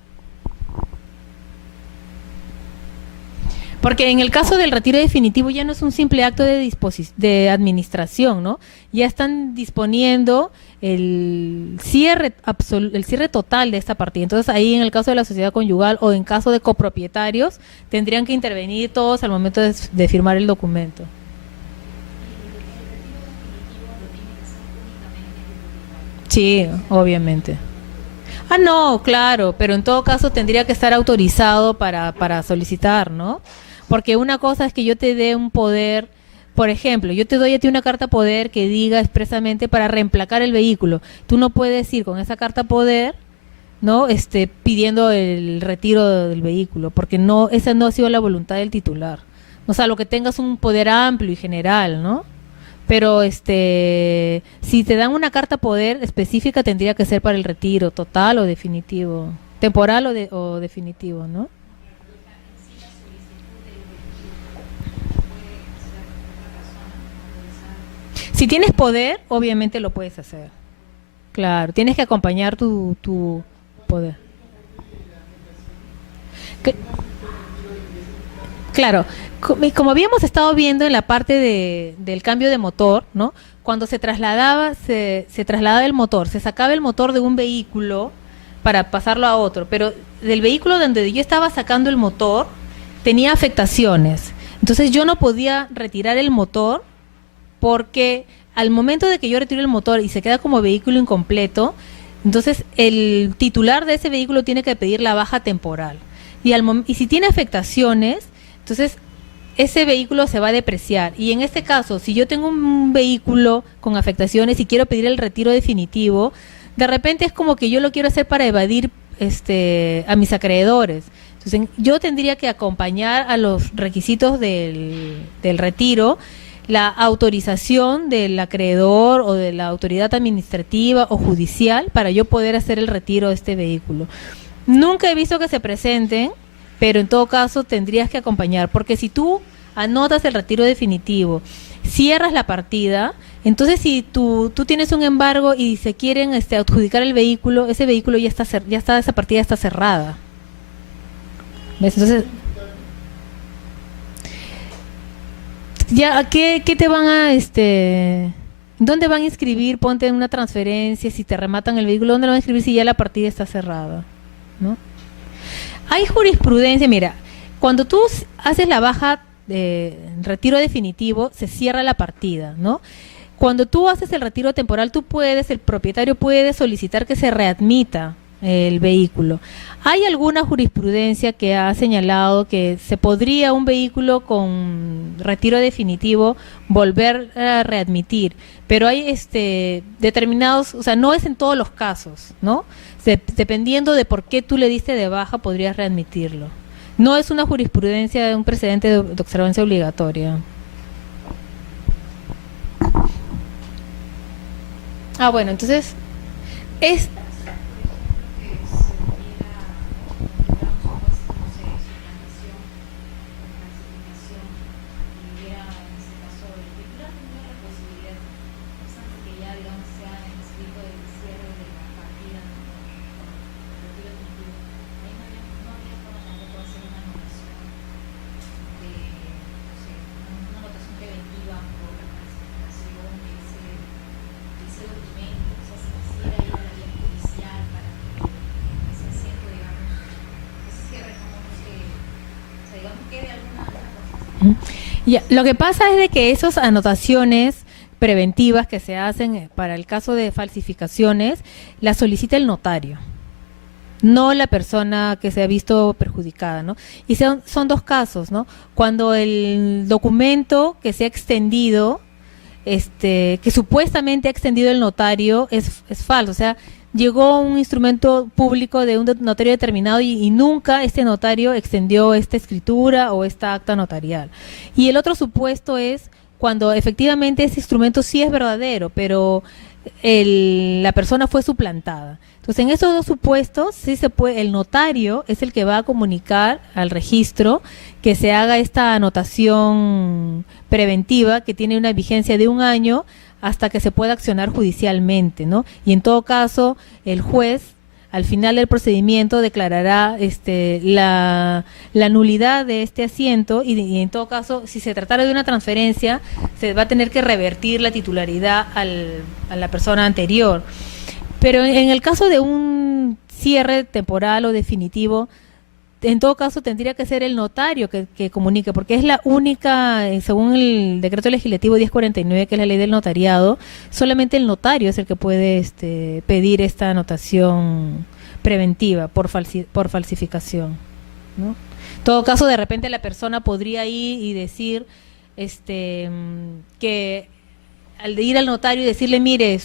Porque en el caso del retiro definitivo ya no es un simple acto de administración, ¿no? Ya están disponiendo el cierre total de esta partida. Entonces, ahí en el caso de la sociedad conyugal o en caso de copropietarios, tendrían que intervenir todos al momento de firmar el documento. Sí, obviamente. Ah, no, claro, pero en todo caso tendría que estar autorizado para solicitar, ¿no? Porque una cosa es que yo te dé un poder, por ejemplo, yo te doy a ti una carta poder que diga expresamente para reemplacar el vehículo. Tú no puedes ir con esa carta poder, ¿no?, pidiendo el retiro del vehículo, porque esa no ha sido la voluntad del titular. O sea, lo que tengas un poder amplio y general, ¿no? Pero si te dan una carta poder específica, tendría que ser para el retiro total o definitivo, temporal o definitivo, ¿no? Si tienes poder, obviamente lo puedes hacer. Claro, tienes que acompañar tu poder. Claro, como habíamos estado viendo en la parte del cambio de motor, ¿no? Cuando se trasladaba el motor, se sacaba el motor de un vehículo para pasarlo a otro, pero del vehículo donde yo estaba sacando el motor tenía afectaciones. Entonces yo no podía retirar el motor porque al momento de que yo retiro el motor y se queda como vehículo incompleto, entonces el titular de ese vehículo tiene que pedir la baja temporal. Y si tiene afectaciones, entonces ese vehículo se va a depreciar. Y en este caso, si yo tengo un vehículo con afectaciones y quiero pedir el retiro definitivo, de repente es como que yo lo quiero hacer para evadir a mis acreedores. Entonces yo tendría que acompañar a los requisitos del retiro, la autorización del acreedor o de la autoridad administrativa o judicial para yo poder hacer el retiro de este vehículo. Nunca he visto que se presenten, pero en todo caso tendrías que acompañar, porque si tú anotas el retiro definitivo, cierras la partida, entonces si tú tienes un embargo y se quieren adjudicar el vehículo, ese vehículo esa partida ya está cerrada. ¿Ves? Entonces, ya, ¿qué te van a, dónde van a inscribir? Ponte en una transferencia, si te rematan el vehículo, ¿dónde lo van a inscribir si ya la partida está cerrada? ¿No? Hay jurisprudencia, mira, cuando tú haces la baja de retiro definitivo, se cierra la partida, ¿no? Cuando tú haces el retiro temporal, el propietario puede solicitar que se readmita el vehículo. Hay alguna jurisprudencia que ha señalado que se podría un vehículo con retiro definitivo volver a readmitir, pero hay determinados, o sea, no es en todos los casos, ¿no? Dependiendo de por qué tú le diste de baja, podrías readmitirlo. No es una jurisprudencia de un precedente de observancia obligatoria. Bueno, entonces es ya, lo que pasa es de que esas anotaciones preventivas que se hacen para el caso de falsificaciones las solicita el notario, no la persona que se ha visto perjudicada, ¿no? Y son dos casos, ¿no? Cuando el documento que se ha extendido, que supuestamente ha extendido el notario, es falso, o sea, llegó un instrumento público de un notario determinado y nunca este notario extendió esta escritura o esta acta notarial. Y el otro supuesto es cuando efectivamente ese instrumento sí es verdadero, pero la persona fue suplantada. Entonces, en esos dos supuestos, sí se puede, el notario es el que va a comunicar al registro que se haga esta anotación preventiva que tiene una vigencia de 1 año hasta que se pueda accionar judicialmente, ¿no? Y en todo caso, el juez, al final del procedimiento, declarará la nulidad de este asiento y en todo caso, si se tratara de una transferencia, se va a tener que revertir la titularidad a la persona anterior. Pero en el caso de un cierre temporal o definitivo, en todo caso tendría que ser el notario que comunique, porque es la única, según el decreto legislativo 1049, que es la ley del notariado, solamente el notario es el que puede pedir esta anotación preventiva por falsificación, ¿no? En todo caso, de repente la persona podría ir y decir que al ir al notario y decirle, mire,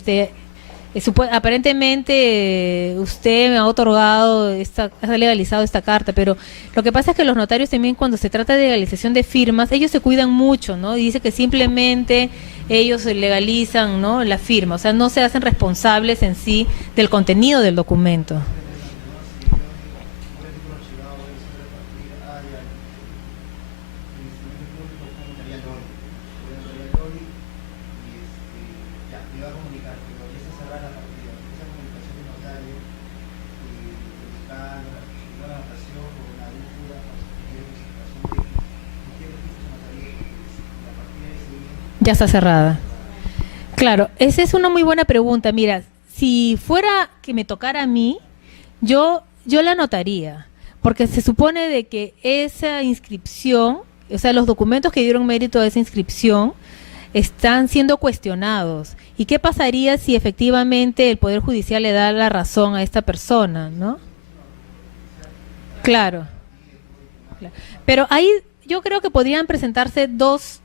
aparentemente usted me ha otorgado, ha legalizado esta carta, pero lo que pasa es que los notarios también, cuando se trata de legalización de firmas, ellos se cuidan mucho, ¿no? Y dice que simplemente ellos legalizan, ¿no?, la firma, o sea, no se hacen responsables en sí del contenido del documento. Ya está cerrada. Claro, esa es una muy buena pregunta. Mira, si fuera que me tocara a mí, yo la anotaría, porque se supone de que esa inscripción, o sea, los documentos que dieron mérito a esa inscripción están siendo cuestionados. ¿Y qué pasaría si efectivamente el Poder Judicial le da la razón a esta persona, ¿no? Claro. Pero ahí yo creo que podrían presentarse dos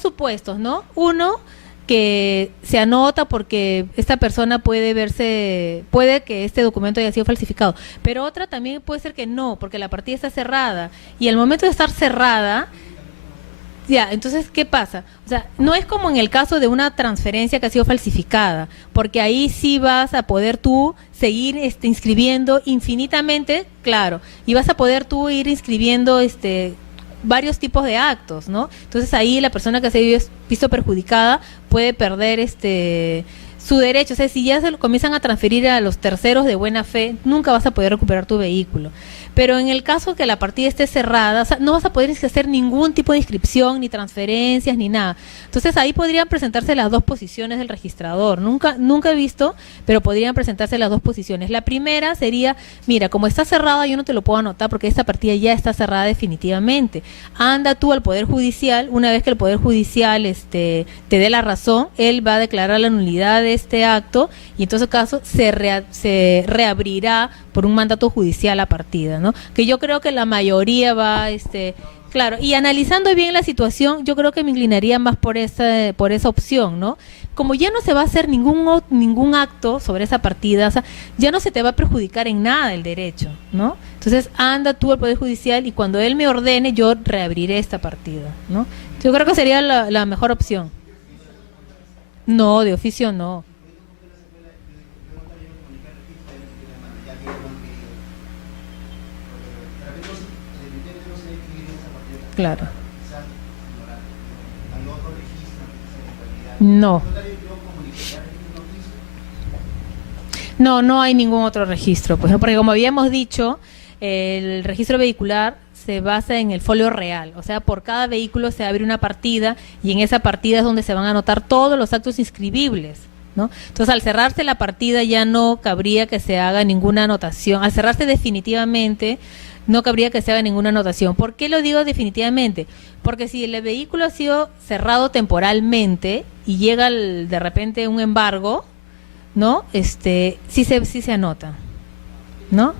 supuestos, ¿no? Uno, que se anota porque esta persona puede que este documento haya sido falsificado, pero otra también puede ser que no, porque la partida está cerrada, y al momento de estar cerrada, Ya, entonces, ¿qué pasa? O sea, no es como en el caso de una transferencia que ha sido falsificada, porque ahí sí vas a poder tú seguir inscribiendo infinitamente, claro, y vas a poder tú ir inscribiendo varios tipos de actos, ¿no? Entonces ahí la persona que se ha visto perjudicada puede perder su derecho. O sea, si ya se lo comienzan a transferir a los terceros de buena fe, nunca vas a poder recuperar tu vehículo. Pero en el caso que la partida esté cerrada, o sea, no vas a poder hacer ningún tipo de inscripción, ni transferencias, ni nada. Entonces ahí podrían presentarse las dos posiciones del registrador. Nunca he visto, pero podrían presentarse las dos posiciones. La primera sería, mira, como está cerrada, yo no te lo puedo anotar porque esta partida ya está cerrada definitivamente. Anda tú al Poder Judicial, una vez que el Poder Judicial te dé la razón, él va a declarar la nulidad de este acto y en todo caso se reabrirá por un mandato judicial la partida, ¿no? Que yo creo que la mayoría va, claro, y analizando bien la situación, yo creo que me inclinaría más por esa opción, ¿no? Como ya no se va a hacer ningún acto sobre esa partida, o sea, ya no se te va a perjudicar en nada el derecho, ¿no? Entonces anda tú al Poder Judicial y cuando él me ordene, yo reabriré esta partida, ¿no? Yo creo que sería la mejor opción. No, de oficio no. Claro. No. No hay ningún otro registro, pues, ¿no? Porque como habíamos dicho, el registro vehicular se basa en el folio real, o sea, por cada vehículo se abre una partida y en esa partida es donde se van a anotar todos los actos inscribibles, ¿no? Entonces, al cerrarse la partida ya no cabría que se haga ninguna anotación. Al cerrarse definitivamente, no cabría que se haga ninguna anotación. ¿Por qué lo digo definitivamente? Porque si el vehículo ha sido cerrado temporalmente y llega de repente un embargo, ¿no? Sí se anota, ¿no?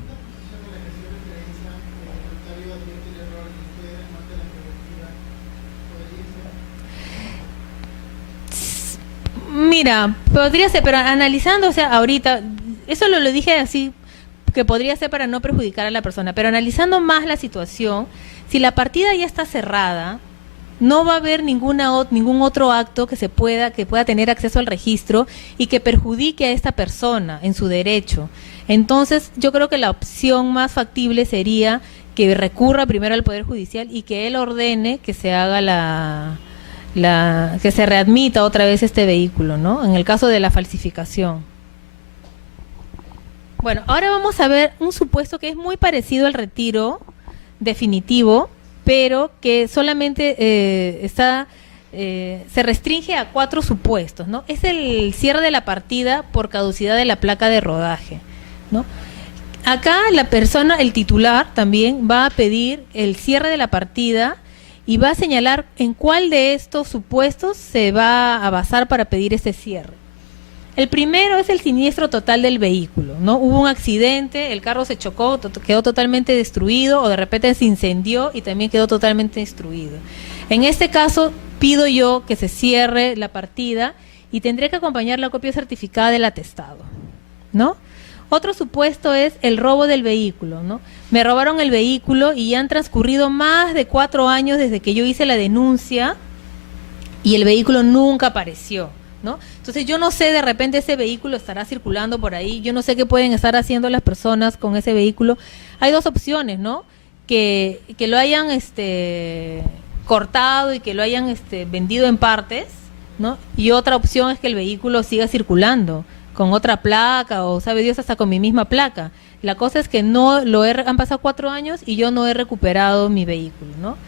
Mira, podría ser, pero analizando, o sea, ahorita, eso lo dije así, que podría ser para no perjudicar a la persona, pero analizando más la situación, si la partida ya está cerrada, no va a haber ningún otro acto que pueda tener acceso al registro y que perjudique a esta persona en su derecho. Entonces, yo creo que la opción más factible sería que recurra primero al Poder Judicial y que él ordene que se haga que se readmita otra vez este vehículo, ¿no? En el caso de la falsificación. Bueno, ahora vamos a ver un supuesto que es muy parecido al retiro definitivo, pero que solamente se restringe a 4 supuestos, ¿no? Es el cierre de la partida por caducidad de la placa de rodaje, ¿no? Acá la persona, el titular, también va a pedir el cierre de la partida y va a señalar en cuál de estos supuestos se va a basar para pedir ese cierre. El primero es el siniestro total del vehículo, ¿no? Hubo un accidente, el carro se chocó, quedó totalmente destruido, o de repente se incendió y también quedó totalmente destruido. En este caso, pido yo que se cierre la partida y tendré que acompañar la copia certificada del atestado, ¿no? Otro supuesto es el robo del vehículo, ¿no? Me robaron el vehículo y ya han transcurrido más de 4 años desde que yo hice la denuncia y el vehículo nunca apareció, ¿no? Entonces yo no sé, de repente ese vehículo estará circulando por ahí, yo no sé qué pueden estar haciendo las personas con ese vehículo. Hay 2 opciones, ¿no? Que lo hayan cortado y que lo hayan vendido en partes, ¿no? Y otra opción es que el vehículo siga circulando con otra placa o sabe Dios hasta con mi misma placa. La cosa es que han pasado 4 años y yo no he recuperado mi vehículo, ¿no?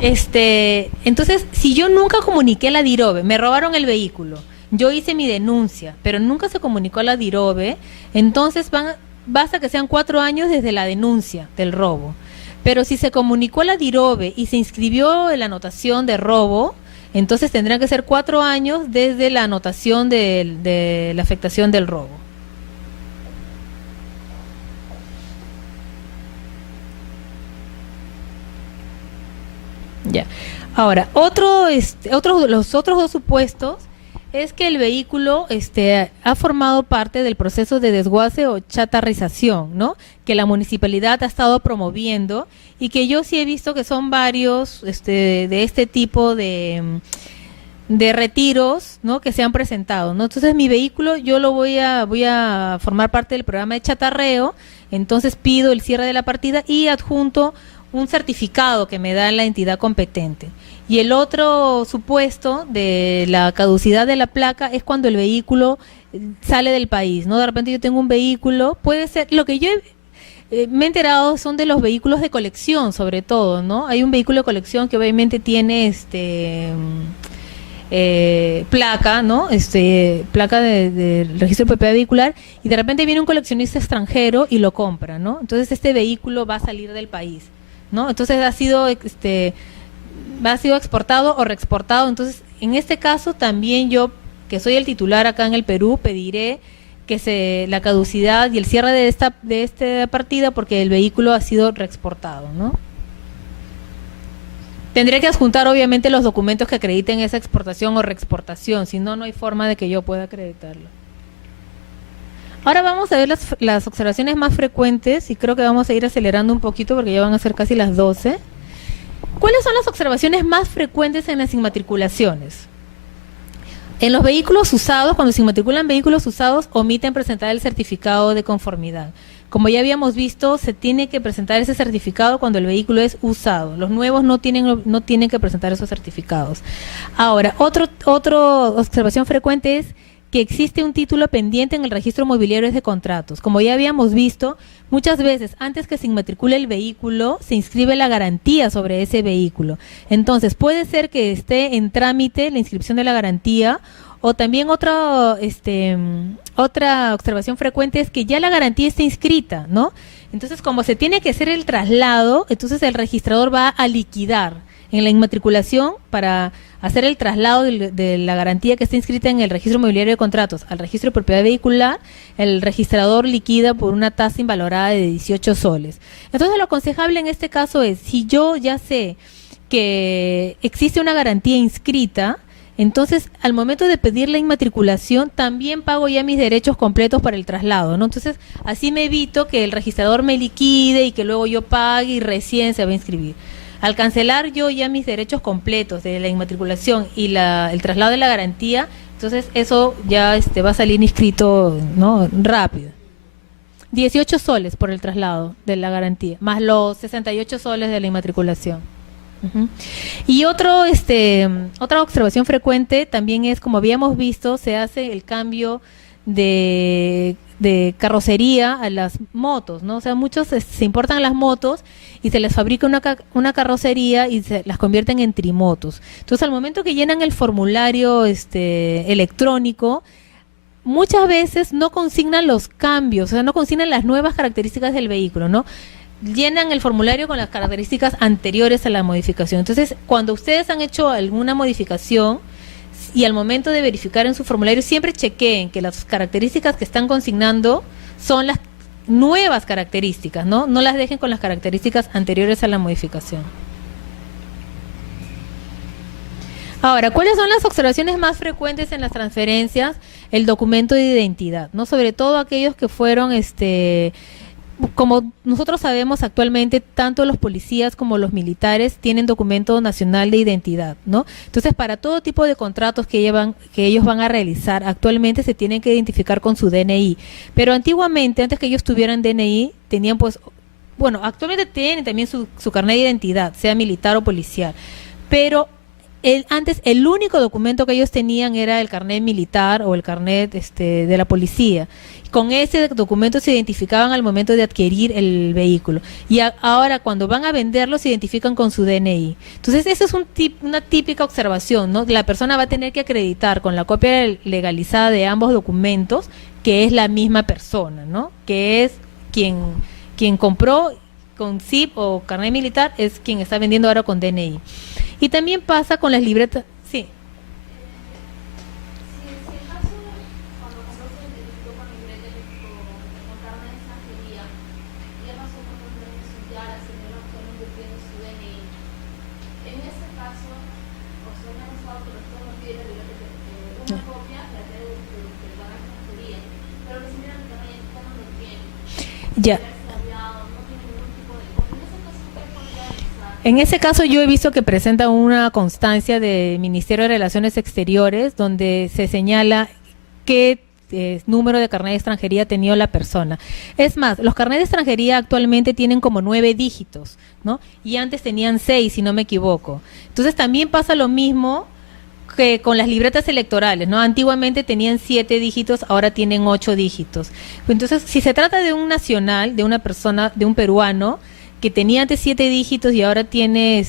Entonces, si yo nunca comuniqué a la DIROBE, me robaron el vehículo, yo hice mi denuncia, pero nunca se comunicó a la DIROBE, entonces basta que sean 4 años desde la denuncia del robo. Pero si se comunicó a la DIROBE y se inscribió en la anotación de robo, entonces tendrán que ser 4 años desde la anotación de la afectación del robo. Ya. Ahora, los otros 2 supuestos es que el vehículo ha formado parte del proceso de desguace o chatarrización, ¿no? Que la municipalidad ha estado promoviendo y que yo sí he visto que son varios de este tipo de retiros, ¿no? Que se han presentado, ¿no? Entonces mi vehículo yo lo voy a formar parte del programa de chatarreo, entonces pido el cierre de la partida y adjunto un certificado que me da la entidad competente. Y el otro supuesto de la caducidad de la placa es cuando el vehículo sale del país, ¿no? De repente yo tengo un vehículo, puede ser, lo que yo me he enterado son de los vehículos de colección, sobre todo, ¿no? Hay un vehículo de colección que obviamente tiene placa, ¿no? Placa del registro de propiedad vehicular, y de repente viene un coleccionista extranjero y lo compra, ¿no? Entonces este vehículo va a salir del país, ¿no? Entonces ha sido exportado o reexportado. Entonces, en este caso también yo, que soy el titular acá en el Perú, pediré que la caducidad y el cierre de esta partida porque el vehículo ha sido reexportado, ¿no? Tendré que adjuntar obviamente los documentos que acrediten esa exportación o reexportación, si no, no hay forma de que yo pueda acreditarlo. Ahora vamos a ver las observaciones más frecuentes y creo que vamos a ir acelerando un poquito porque ya van a ser casi las 12. ¿Cuáles son las observaciones más frecuentes en las inmatriculaciones? En los vehículos usados, cuando se inmatriculan vehículos usados, omiten presentar el certificado de conformidad. Como ya habíamos visto, se tiene que presentar ese certificado cuando el vehículo es usado. Los nuevos no tienen que presentar esos certificados. Ahora, otra observación frecuente es que existe un título pendiente en el registro mobiliario de contratos. Como ya habíamos visto, muchas veces antes que se inmatricule el vehículo, se inscribe la garantía sobre ese vehículo. Entonces, puede ser que esté en trámite la inscripción de la garantía, o también otra observación frecuente es que ya la garantía está inscrita, ¿no? Entonces, como se tiene que hacer el traslado, entonces el registrador va a liquidar en la inmatriculación para hacer el traslado de la garantía que está inscrita en el registro mobiliario de contratos al registro de propiedad vehicular. El registrador liquida por una tasa invalorada de 18 soles. Entonces lo aconsejable en este caso es, si yo ya sé que existe una garantía inscrita, entonces al momento de pedir la inmatriculación también pago ya mis derechos completos para el traslado, ¿no? Entonces así me evito que el registrador me liquide y que luego yo pague y recién se va a inscribir. Al cancelar yo ya mis derechos completos de la inmatriculación y el traslado de la garantía, entonces eso ya va a salir inscrito, ¿no? Rápido. 18 soles por el traslado de la garantía, más los 68 soles de la inmatriculación. Y otra observación frecuente también es, como habíamos visto, se hace el cambio de carrocería a las motos, ¿no? O sea, muchos se importan las motos y se les fabrica una carrocería y se las convierten en trimotos. Entonces, al momento que llenan el formulario electrónico, muchas veces no consignan los cambios, o sea, no consignan las nuevas características del vehículo, ¿no? Llenan el formulario con las características anteriores a la modificación. Entonces, cuando ustedes han hecho alguna modificación y al momento de verificar en su formulario, siempre chequeen que las características que están consignando son las nuevas características, ¿no? No las dejen con las características anteriores a la modificación. Ahora, ¿cuáles son las observaciones más frecuentes en las transferencias? El documento de identidad, ¿no? Sobre todo aquellos que fueron, como nosotros sabemos actualmente, tanto los policías como los militares tienen documento nacional de identidad, ¿no? Entonces, para todo tipo de contratos que ellos van a realizar, actualmente se tienen que identificar con su DNI. Pero antiguamente, antes que ellos tuvieran DNI, tenían actualmente tienen también su carnet de identidad, sea militar o policial. Pero antes el único documento que ellos tenían era el carnet militar o el carnet de la policía. Con ese documento se identificaban al momento de adquirir el vehículo. Y ahora cuando van a venderlo se identifican con su DNI. Entonces esa es una típica observación, ¿no? La persona va a tener que acreditar con la copia legalizada de ambos documentos que es la misma persona, ¿no? Que es quien compró con CIP o carnet militar, es quien está vendiendo ahora con DNI. Y también pasa con las libretas. Sí. Ya. En ese caso yo he visto que presenta una constancia del Ministerio de Relaciones Exteriores donde se señala qué número de carnet de extranjería ha tenido la persona. Es más, los carnets de extranjería actualmente tienen como 9 dígitos, ¿no? Y antes tenían 6, si no me equivoco. Entonces también pasa lo mismo que con las libretas electorales, ¿no? Antiguamente tenían 7 dígitos, ahora tienen 8 dígitos. Entonces, si se trata de un nacional, de una persona, de un peruano, que tenía antes 7 dígitos y ahora tiene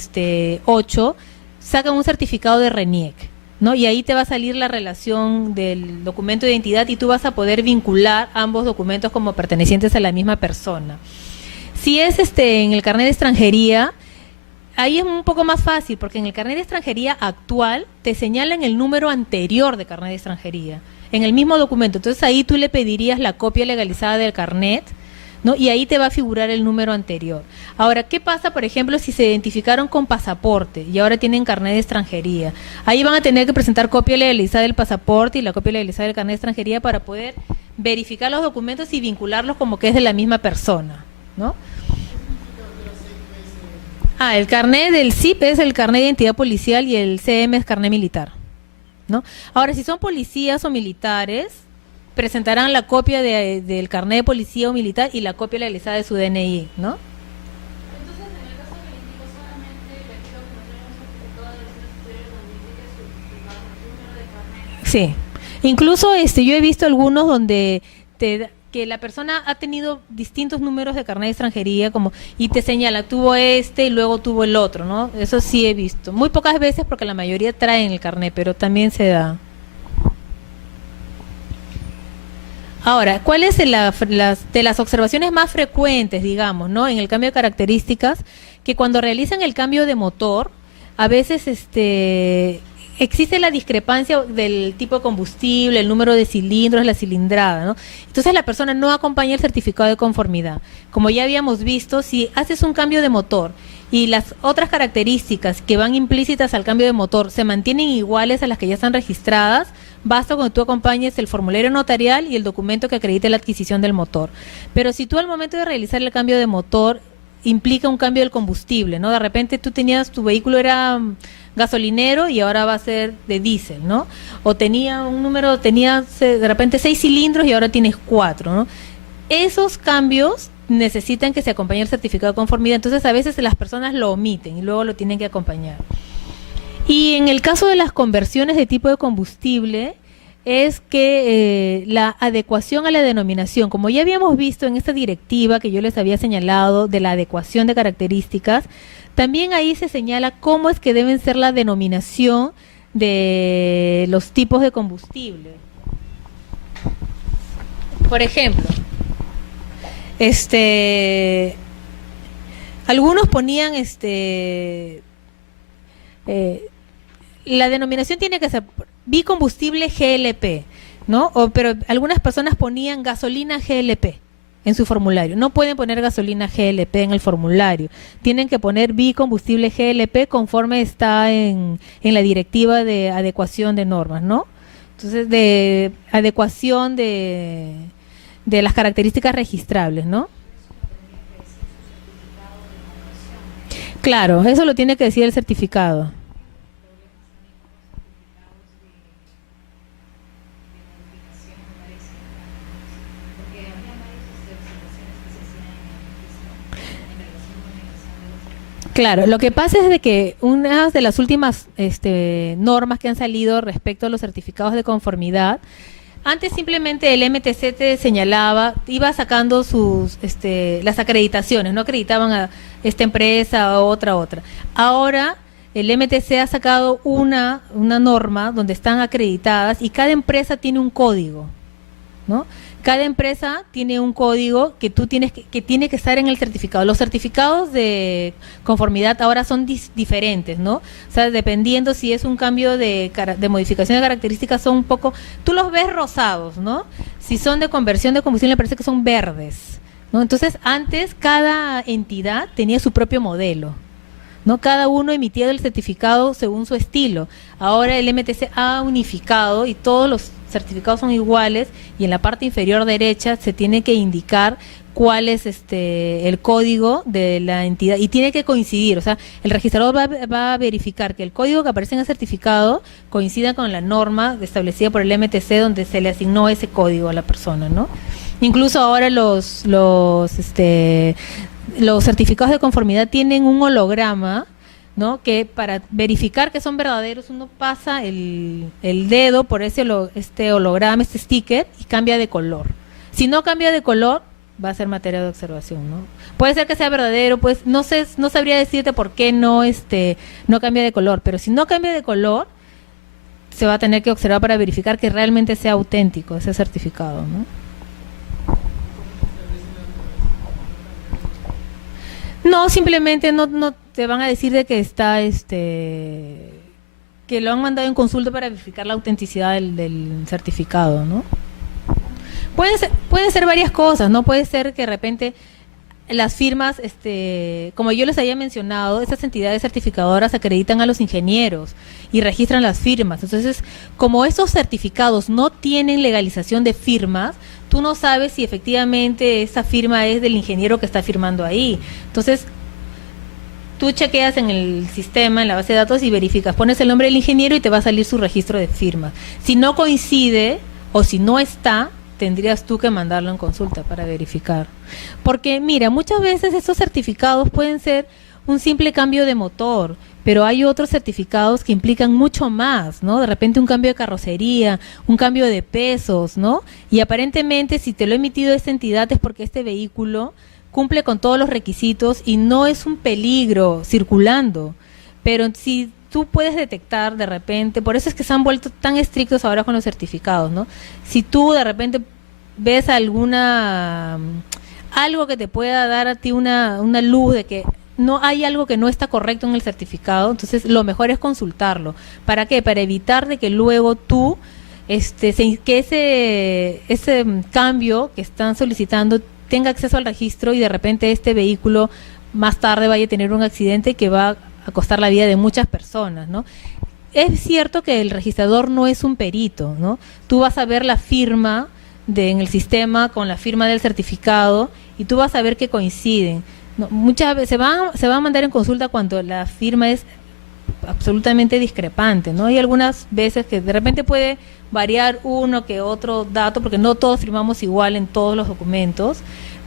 8, sacan un certificado de RENIEC, ¿no? Y ahí te va a salir la relación del documento de identidad y tú vas a poder vincular ambos documentos como pertenecientes a la misma persona. Si es en el carnet de extranjería, ahí es un poco más fácil, porque en el carnet de extranjería actual te señalan el número anterior de carnet de extranjería, en el mismo documento. Entonces ahí tú le pedirías la copia legalizada del carnet, ¿no? Y ahí te va a figurar el número anterior. Ahora, ¿qué pasa, por ejemplo, si se identificaron con pasaporte y ahora tienen carnet de extranjería? Ahí van a tener que presentar copia legalizada del pasaporte y la copia legalizada del carnet de extranjería para poder verificar los documentos y vincularlos como que es de la misma persona, ¿no? El carnet del CIP es el carnet de identidad policial y el CM es carnet militar, ¿no? Ahora, si son policías o militares, presentarán la copia del carnet de policía o militar y la copia legalizada de su DNI, ¿no? Entonces, en el caso del indico, solamente le pido que nos traigan un certificado de los estudios donde indique su número de carnet. Sí. Incluso yo he visto algunos donde que la persona ha tenido distintos números de carnet de extranjería y te señala, tuvo y luego tuvo el otro, ¿no? Eso sí he visto. Muy pocas veces porque la mayoría traen el carnet, pero también se da. Ahora, ¿cuáles de las observaciones más frecuentes, digamos, ¿no? En el cambio de características, que cuando realizan el cambio de motor, a veces existe la discrepancia del tipo de combustible, el número de cilindros, la cilindrada, ¿no? Entonces la persona no acompaña el certificado de conformidad. Como ya habíamos visto, si haces un cambio de motor y las otras características que van implícitas al cambio de motor se mantienen iguales a las que ya están registradas, basta con que tú acompañes el formulario notarial y el documento que acredite la adquisición del motor. Pero si tú al momento de realizar el cambio de motor implica un cambio del combustible, ¿no? De repente tu vehículo era gasolinero y ahora va a ser de diésel, ¿no? O tenía de repente 6 cilindros y ahora tienes 4, ¿no? Esos cambios necesitan que se acompañe el certificado de conformidad, entonces a veces las personas lo omiten y luego lo tienen que acompañar. Y en el caso de las conversiones de tipo de combustible, es que la adecuación a la denominación, como ya habíamos visto en esta directiva que yo les había señalado de la adecuación de características, también ahí se señala cómo es que deben ser la denominación de los tipos de combustible. Por ejemplo, algunos ponían la denominación tiene que ser bicombustible GLP, ¿no? Pero algunas personas ponían gasolina GLP en su formulario. No pueden poner gasolina GLP en el formulario. Tienen que poner bicombustible GLP conforme está en la directiva de adecuación de normas, ¿no? Entonces, de adecuación de las características registrables, ¿no? Claro, eso lo tiene que decir el certificado. Claro, lo que pasa es de que una de las últimas normas que han salido respecto a los certificados de conformidad, antes simplemente el MTC te señalaba, iba sacando las acreditaciones, no acreditaban a esta empresa o otra. Ahora el MTC ha sacado una norma donde están acreditadas y cada empresa tiene un código, ¿no? Cada empresa tiene un código que tú tienes que tiene que estar en el certificado. Los certificados de conformidad ahora son diferentes, ¿no? O sea, dependiendo si es un cambio de modificación de características, son un poco, tú los ves rosados, ¿no? Si son de conversión de combustible, me parece que son verdes, ¿no? Entonces, antes cada entidad tenía su propio modelo, ¿no? Cada uno emitía el certificado según su estilo. Ahora el MTC ha unificado y todos los certificados son iguales, y en la parte inferior derecha se tiene que indicar cuál es el código de la entidad, y tiene que coincidir, o sea, el registrador va a verificar que el código que aparece en el certificado coincida con la norma establecida por el MTC donde se le asignó ese código a la persona, ¿no? Incluso ahora los certificados de conformidad tienen un holograma, ¿no? Que para verificar que son verdaderos uno pasa el dedo por este holograma, este sticker, y cambia de color. Si no cambia de color, va a ser materia de observación, ¿no? Puede ser que sea verdadero, pues no sabría decirte por qué no cambia de color, pero si no cambia de color, se va a tener que observar para verificar que realmente sea auténtico ese certificado, ¿no? No, simplemente no te van a decir de que está que lo han mandado en consulta para verificar la autenticidad del certificado, ¿no? Pueden ser varias cosas, ¿no? Puede ser que de repente las firmas, como yo les había mencionado, esas entidades certificadoras acreditan a los ingenieros y registran las firmas. Entonces, como esos certificados no tienen legalización de firmas, tú no sabes si efectivamente esa firma es del ingeniero que está firmando ahí. Entonces, tú chequeas en el sistema, en la base de datos, y verificas, pones el nombre del ingeniero y te va a salir su registro de firmas. Si no coincide o si no está, tendrías tú que mandarlo en consulta para verificar. Porque mira, muchas veces estos certificados pueden ser un simple cambio de motor, pero hay otros certificados que implican mucho más, ¿no? De repente un cambio de carrocería, un cambio de pesos, ¿no? Y aparentemente si te lo ha emitido esta entidad es porque este vehículo cumple con todos los requisitos y no es un peligro circulando. Pero si tú puedes detectar de repente, por eso es que se han vuelto tan estrictos ahora con los certificados, ¿no? Si tú de repente ves algo que te pueda dar a ti una luz de que no hay algo que no está correcto en el certificado, entonces lo mejor es consultarlo. ¿Para qué? Para evitar de que luego tú, que ese cambio que están solicitando tenga acceso al registro y de repente este vehículo más tarde vaya a tener un accidente que va a costar la vida de muchas personas, ¿no? Es cierto que el registrador no es un perito, ¿no? Tú vas a ver la firma en el sistema con la firma del certificado y tú vas a ver que coinciden, ¿no? Muchas veces se va a mandar en consulta cuando la firma es absolutamente discrepante, ¿no? Hay algunas veces que de repente puede variar uno que otro dato, porque no todos firmamos igual en todos los documentos,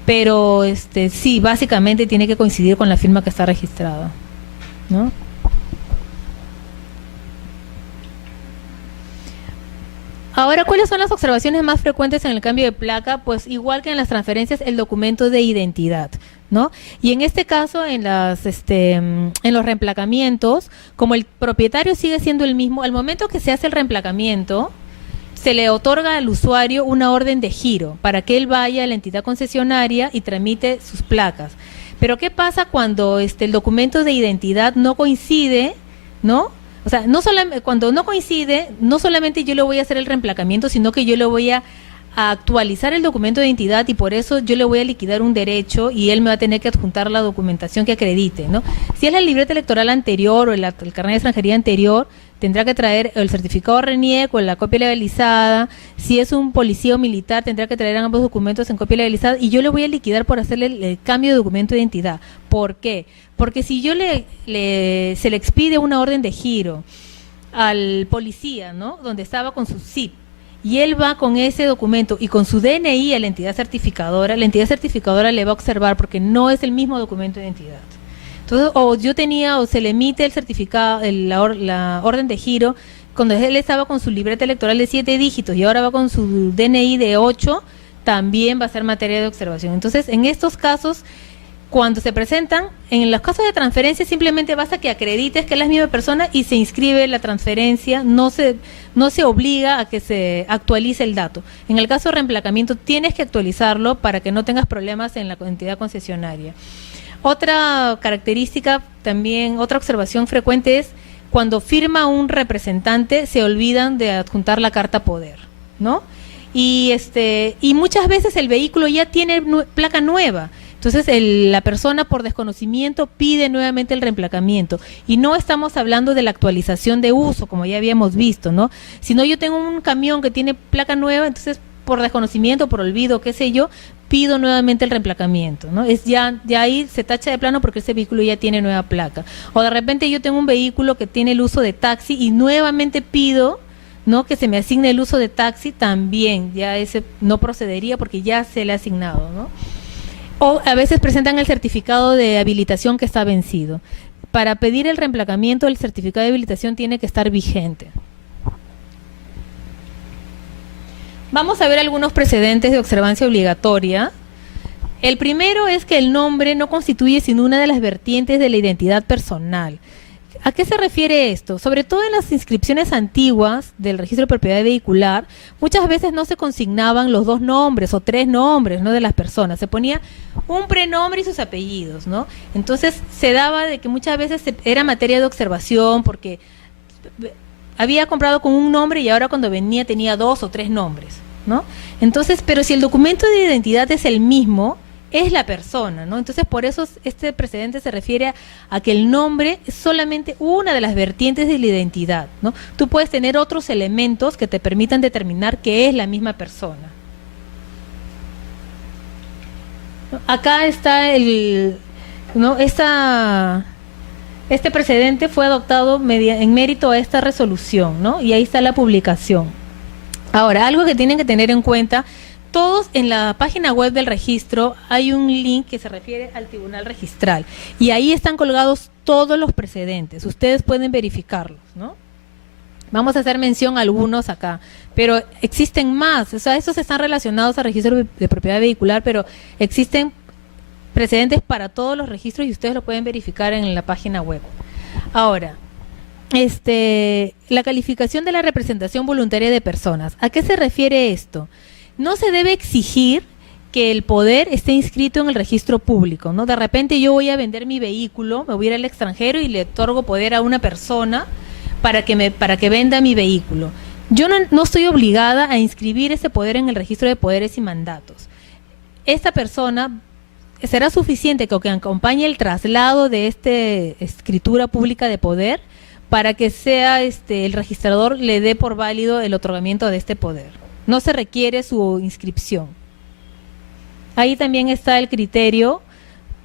pero sí, básicamente tiene que coincidir con la firma que está registrada, ¿no? Ahora, ¿cuáles son las observaciones más frecuentes en el cambio de placa? Pues igual que en las transferencias, el documento de identidad, ¿no? Y en este caso, en los reemplacamientos, como el propietario sigue siendo el mismo, al momento que se hace el reemplacamiento, se le otorga al usuario una orden de giro para que él vaya a la entidad concesionaria y tramite sus placas. Pero ¿qué pasa cuando el documento de identidad no coincide, ¿no? O sea, cuando no coincide, no solamente yo le voy a hacer el reemplacamiento, sino que yo le voy a actualizar el documento de identidad y por eso yo le voy a liquidar un derecho y él me va a tener que adjuntar la documentación que acredite, ¿no? Si es la libreta electoral anterior o el carnet de extranjería anterior, tendrá que traer el certificado RENIEC o la copia legalizada. Si es un policía o militar, tendrá que traer ambos documentos en copia legalizada y yo le voy a liquidar por hacerle el cambio de documento de identidad. ¿Por qué? Porque si yo se le expide una orden de giro al policía, ¿no? Donde estaba con su SIP, y él va con ese documento y con su DNI a la entidad certificadora le va a observar porque no es el mismo documento de identidad. Entonces, o se le emite el certificado, la orden de giro, cuando él estaba con su libreta electoral de 7 dígitos y ahora va con su DNI de 8, también va a ser materia de observación. Entonces, en estos casos, cuando se presentan, en los casos de transferencia simplemente basta que acredites que es la misma persona y se inscribe la transferencia, no se obliga a que se actualice el dato. En el caso de reemplacamiento tienes que actualizarlo para que no tengas problemas en la entidad concesionaria. Otra característica también, otra observación frecuente es cuando firma un representante se olvidan de adjuntar la carta poder, ¿no? y muchas veces el vehículo ya tiene placa nueva. Entonces la persona por desconocimiento pide nuevamente el reemplacamiento, y no estamos hablando de la actualización de uso como ya habíamos visto, ¿no? Sino yo tengo un camión que tiene placa nueva, entonces por desconocimiento, por olvido, qué sé yo, pido nuevamente el reemplacamiento, ¿no? Ya ahí se tacha de plano porque ese vehículo ya tiene nueva placa. O de repente yo tengo un vehículo que tiene el uso de taxi y nuevamente pido, ¿no?, que se me asigne el uso de taxi, también ya ese no procedería porque ya se le ha asignado, ¿no? O a veces presentan el certificado de habilitación que está vencido. Para pedir el reemplacamiento, el certificado de habilitación tiene que estar vigente. Vamos a ver algunos precedentes de observancia obligatoria. El primero es que el nombre no constituye sino una de las vertientes de la identidad personal. ¿A qué se refiere esto? Sobre todo en las inscripciones antiguas del registro de propiedad vehicular, muchas veces no se consignaban los 2 nombres o 3 nombres, ¿no?, de las personas. Se ponía un prenombre y sus apellidos, ¿no? Entonces se daba de que muchas veces era materia de observación porque había comprado con un nombre y ahora cuando venía tenía 2 o 3 nombres, ¿no? Entonces, pero si el documento de identidad es el mismo, es la persona, ¿no? Entonces, por eso este precedente se refiere a que el nombre es solamente una de las vertientes de la identidad, ¿no? Tú puedes tener otros elementos que te permitan determinar que es la misma persona. Acá está ¿no?, este precedente fue adoptado en mérito a esta resolución, ¿no? Y ahí está la publicación. Ahora, algo que tienen que tener en cuenta: todos en la página web del registro hay un link que se refiere al tribunal registral y ahí están colgados todos los precedentes. Ustedes pueden verificarlos, ¿no? Vamos a hacer mención a algunos acá, pero existen más. O sea, estos están relacionados al registro de propiedad vehicular, pero existen precedentes para todos los registros y ustedes lo pueden verificar en la página web. Ahora, la calificación de la representación voluntaria de personas. ¿A qué se refiere esto? No se debe exigir que el poder esté inscrito en el registro público, ¿no? De repente yo voy a vender mi vehículo, me voy a ir al extranjero y le otorgo poder a una persona para que venda mi vehículo. Yo no estoy obligada a inscribir ese poder en el registro de poderes y mandatos. Esta persona será suficiente que acompañe el traslado de esta escritura pública de poder para que sea el registrador le dé por válido el otorgamiento de este poder. No se requiere su inscripción. Ahí también está el criterio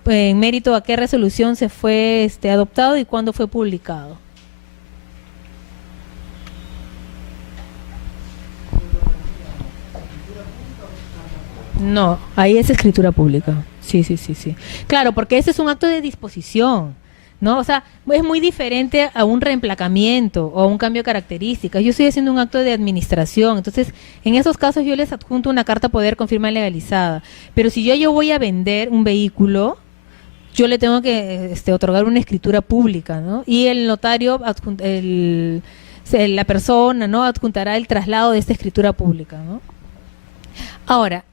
en mérito a qué resolución se fue adoptado y cuándo fue publicado. No, ahí es escritura pública. Sí. Claro, porque ese es un acto de disposición, ¿no? O sea, es muy diferente a un reemplacamiento o a un cambio de características. Yo estoy haciendo un acto de administración, entonces en esos casos yo les adjunto una carta poder con firma legalizada. Pero si yo voy a vender un vehículo, yo le tengo que otorgar una escritura pública, ¿no? Y el notario, la persona, ¿no?, adjuntará el traslado de esta escritura pública, ¿no? Ahora,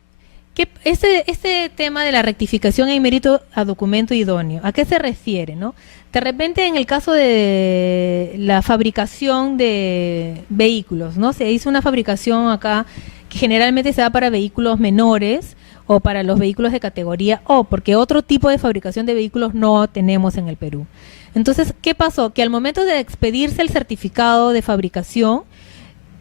este tema de la rectificación en mérito a documento idóneo, ¿a qué se refiere, no? De repente en el caso de la fabricación de vehículos, ¿no? Se hizo una fabricación acá que generalmente se da para vehículos menores o para los vehículos de categoría O, porque otro tipo de fabricación de vehículos no tenemos en el Perú. Entonces, ¿qué pasó? Que al momento de expedirse el certificado de fabricación,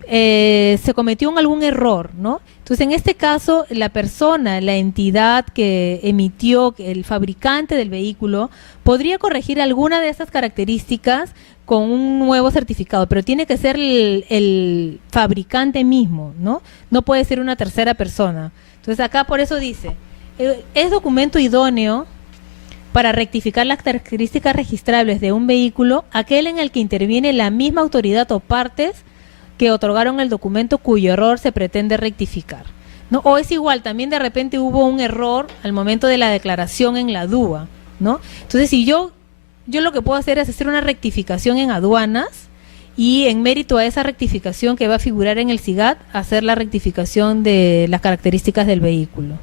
se cometió algún error, ¿no? Entonces, en este caso, la persona, la entidad que emitió, el fabricante del vehículo, podría corregir alguna de esas características con un nuevo certificado, pero tiene que ser el fabricante mismo, ¿no? No puede ser una tercera persona. Entonces, acá por eso dice, es documento idóneo para rectificar las características registrables de un vehículo, aquel en el que interviene la misma autoridad o partes que otorgaron el documento cuyo error se pretende rectificar, ¿no? O es igual, también de repente hubo un error al momento de la declaración en la DUA, ¿no? Entonces, si yo lo que puedo hacer es hacer una rectificación en aduanas y en mérito a esa rectificación que va a figurar en el SIGAT, hacer la rectificación de las características del vehículo.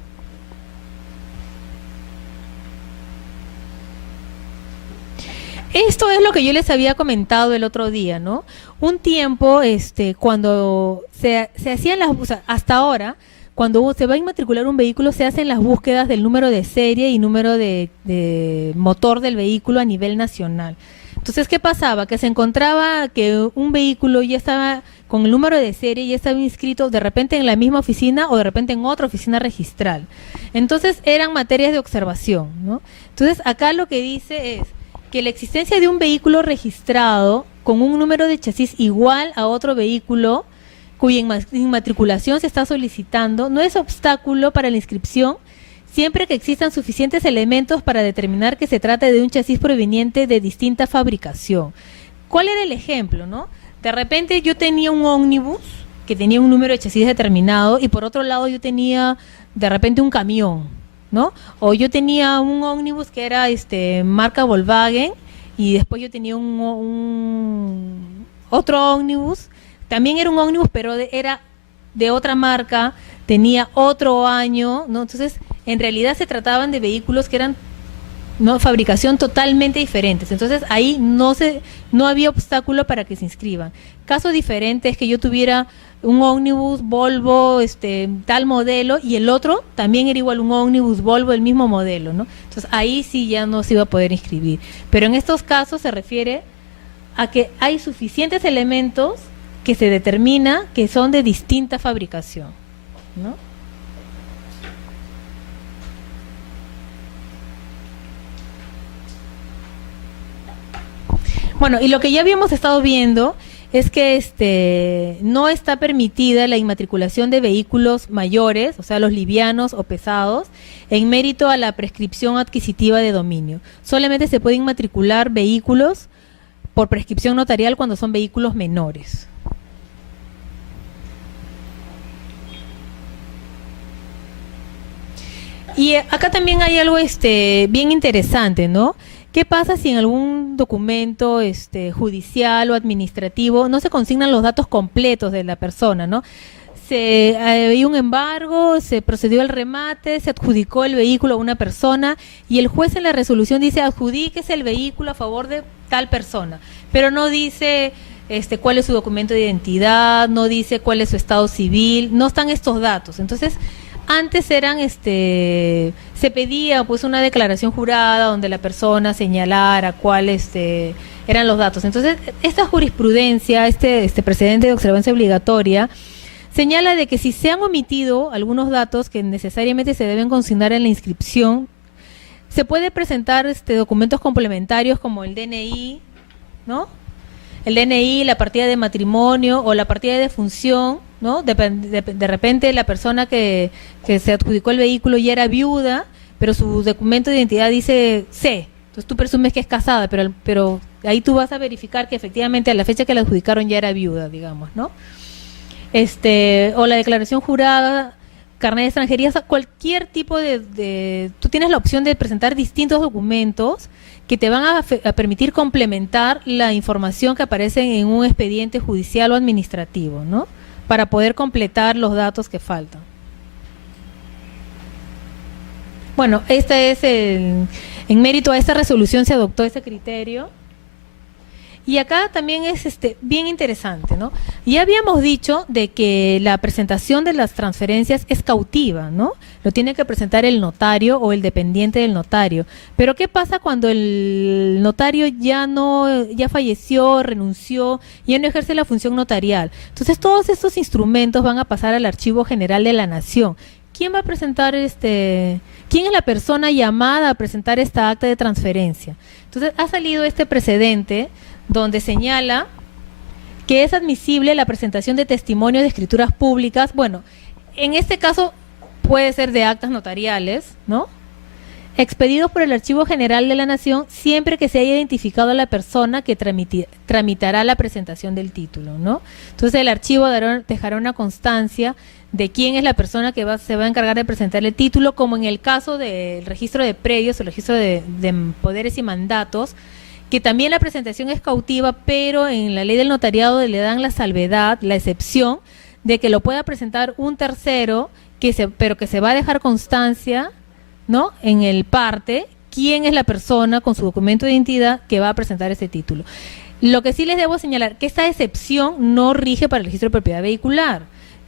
Esto es lo que yo les había comentado el otro día, ¿no? Un tiempo, cuando se hacían o sea, hasta ahora, cuando se va a inmatricular un vehículo, se hacen las búsquedas del número de serie y número de motor del vehículo a nivel nacional. Entonces, ¿qué pasaba? Que se encontraba que un vehículo ya estaba con el número de serie, ya estaba inscrito de repente en la misma oficina o de repente en otra oficina registral. Entonces, eran materias de observación, ¿no? Entonces, acá lo que dice es que la existencia de un vehículo registrado con un número de chasis igual a otro vehículo cuya inmatriculación se está solicitando no es obstáculo para la inscripción siempre que existan suficientes elementos para determinar que se trata de un chasis proveniente de distinta fabricación. ¿Cuál era el ejemplo, no? De repente yo tenía un ómnibus que tenía un número de chasis determinado y por otro lado yo tenía de repente un camión, ¿no? O yo tenía un ómnibus que era marca Volkswagen y después yo tenía otro ómnibus, también era un ómnibus pero era de otra marca, tenía otro año, ¿no? Entonces, en realidad se trataban de vehículos que eran fabricación totalmente diferentes. Entonces, ahí no había obstáculo para que se inscriban. Caso diferente es que yo tuviera un ómnibus Volvo, tal modelo, y el otro también era igual un ómnibus Volvo del mismo modelo, ¿no? Entonces, ahí sí ya no se iba a poder inscribir. Pero en estos casos se refiere a que hay suficientes elementos que se determina que son de distinta fabricación, ¿no? Bueno, y lo que ya habíamos estado viendo es que no está permitida la inmatriculación de vehículos mayores, o sea, los livianos o pesados, en mérito a la prescripción adquisitiva de dominio. Solamente se pueden inmatricular vehículos por prescripción notarial cuando son vehículos menores. Y acá también hay algo bien interesante, ¿no? ¿Qué pasa si en algún documento judicial o administrativo no se consignan los datos completos de la persona, ¿no? Hay un embargo, se procedió al remate, se adjudicó el vehículo a una persona y el juez en la resolución dice adjudíquese el vehículo a favor de tal persona, pero no dice cuál es su documento de identidad, no dice cuál es su estado civil, no están estos datos. Entonces, antes se pedía pues una declaración jurada donde la persona señalara cuáles eran los datos. Entonces, esta jurisprudencia, este precedente de observancia obligatoria, señala de que si se han omitido algunos datos que necesariamente se deben consignar en la inscripción, se puede presentar documentos complementarios como el DNI, ¿no? El DNI, la partida de matrimonio o la partida de defunción, ¿no? De repente la persona que se adjudicó el vehículo ya era viuda, pero su documento de identidad dice C. Entonces tú presumes que es casada, pero ahí tú vas a verificar que efectivamente a la fecha que la adjudicaron ya era viuda, digamos, ¿no? O la declaración jurada, carnet de extranjería, o sea, cualquier tipo tú tienes la opción de presentar distintos documentos que te van a permitir complementar la información que aparece en un expediente judicial o administrativo, ¿no? Para poder completar los datos que faltan. Bueno, en mérito a esta resolución se adoptó ese criterio. Y acá también es bien interesante, ¿no? Ya habíamos dicho de que la presentación de las transferencias es cautiva, ¿no? Lo tiene que presentar el notario o el dependiente del notario. Pero ¿qué pasa cuando el notario ya falleció, renunció, ya no ejerce la función notarial? Entonces todos estos instrumentos van a pasar al Archivo General de la Nación. ¿Quién va a presentar quién es la persona llamada a presentar esta acta de transferencia? Entonces ha salido este precedente donde señala que es admisible la presentación de testimonios de escrituras públicas. Bueno, en este caso puede ser de actas notariales, ¿no? Expedidos por el Archivo General de la Nación siempre que se haya identificado a la persona que tramitará la presentación del título, ¿no? Entonces el archivo dejará una constancia de quién es la persona que se va a encargar de presentar el título, como en el caso del registro de predios, el registro de poderes y mandatos, que también la presentación es cautiva, pero en la ley del notariado le dan la salvedad, la excepción, de que lo pueda presentar un tercero, pero que se va a dejar constancia, ¿no? En el parte quién es la persona con su documento de identidad que va a presentar ese título. Lo que sí les debo señalar, que esta excepción no rige para el registro de propiedad vehicular,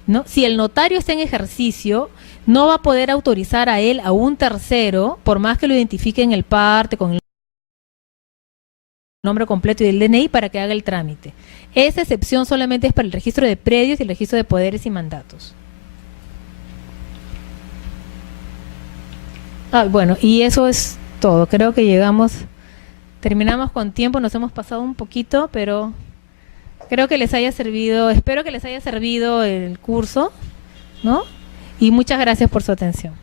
¿no? Si el notario está en ejercicio, no va a poder autorizar a él, a un tercero, por más que lo identifique en el parte, con el nombre completo y el DNI, para que haga el trámite. Esa excepción solamente es para el registro de predios y el registro de poderes y mandatos. Bueno, y eso es todo. Creo que terminamos con tiempo, nos hemos pasado un poquito, pero creo que les haya servido, espero que les haya servido el curso, ¿no? Y muchas gracias por su atención.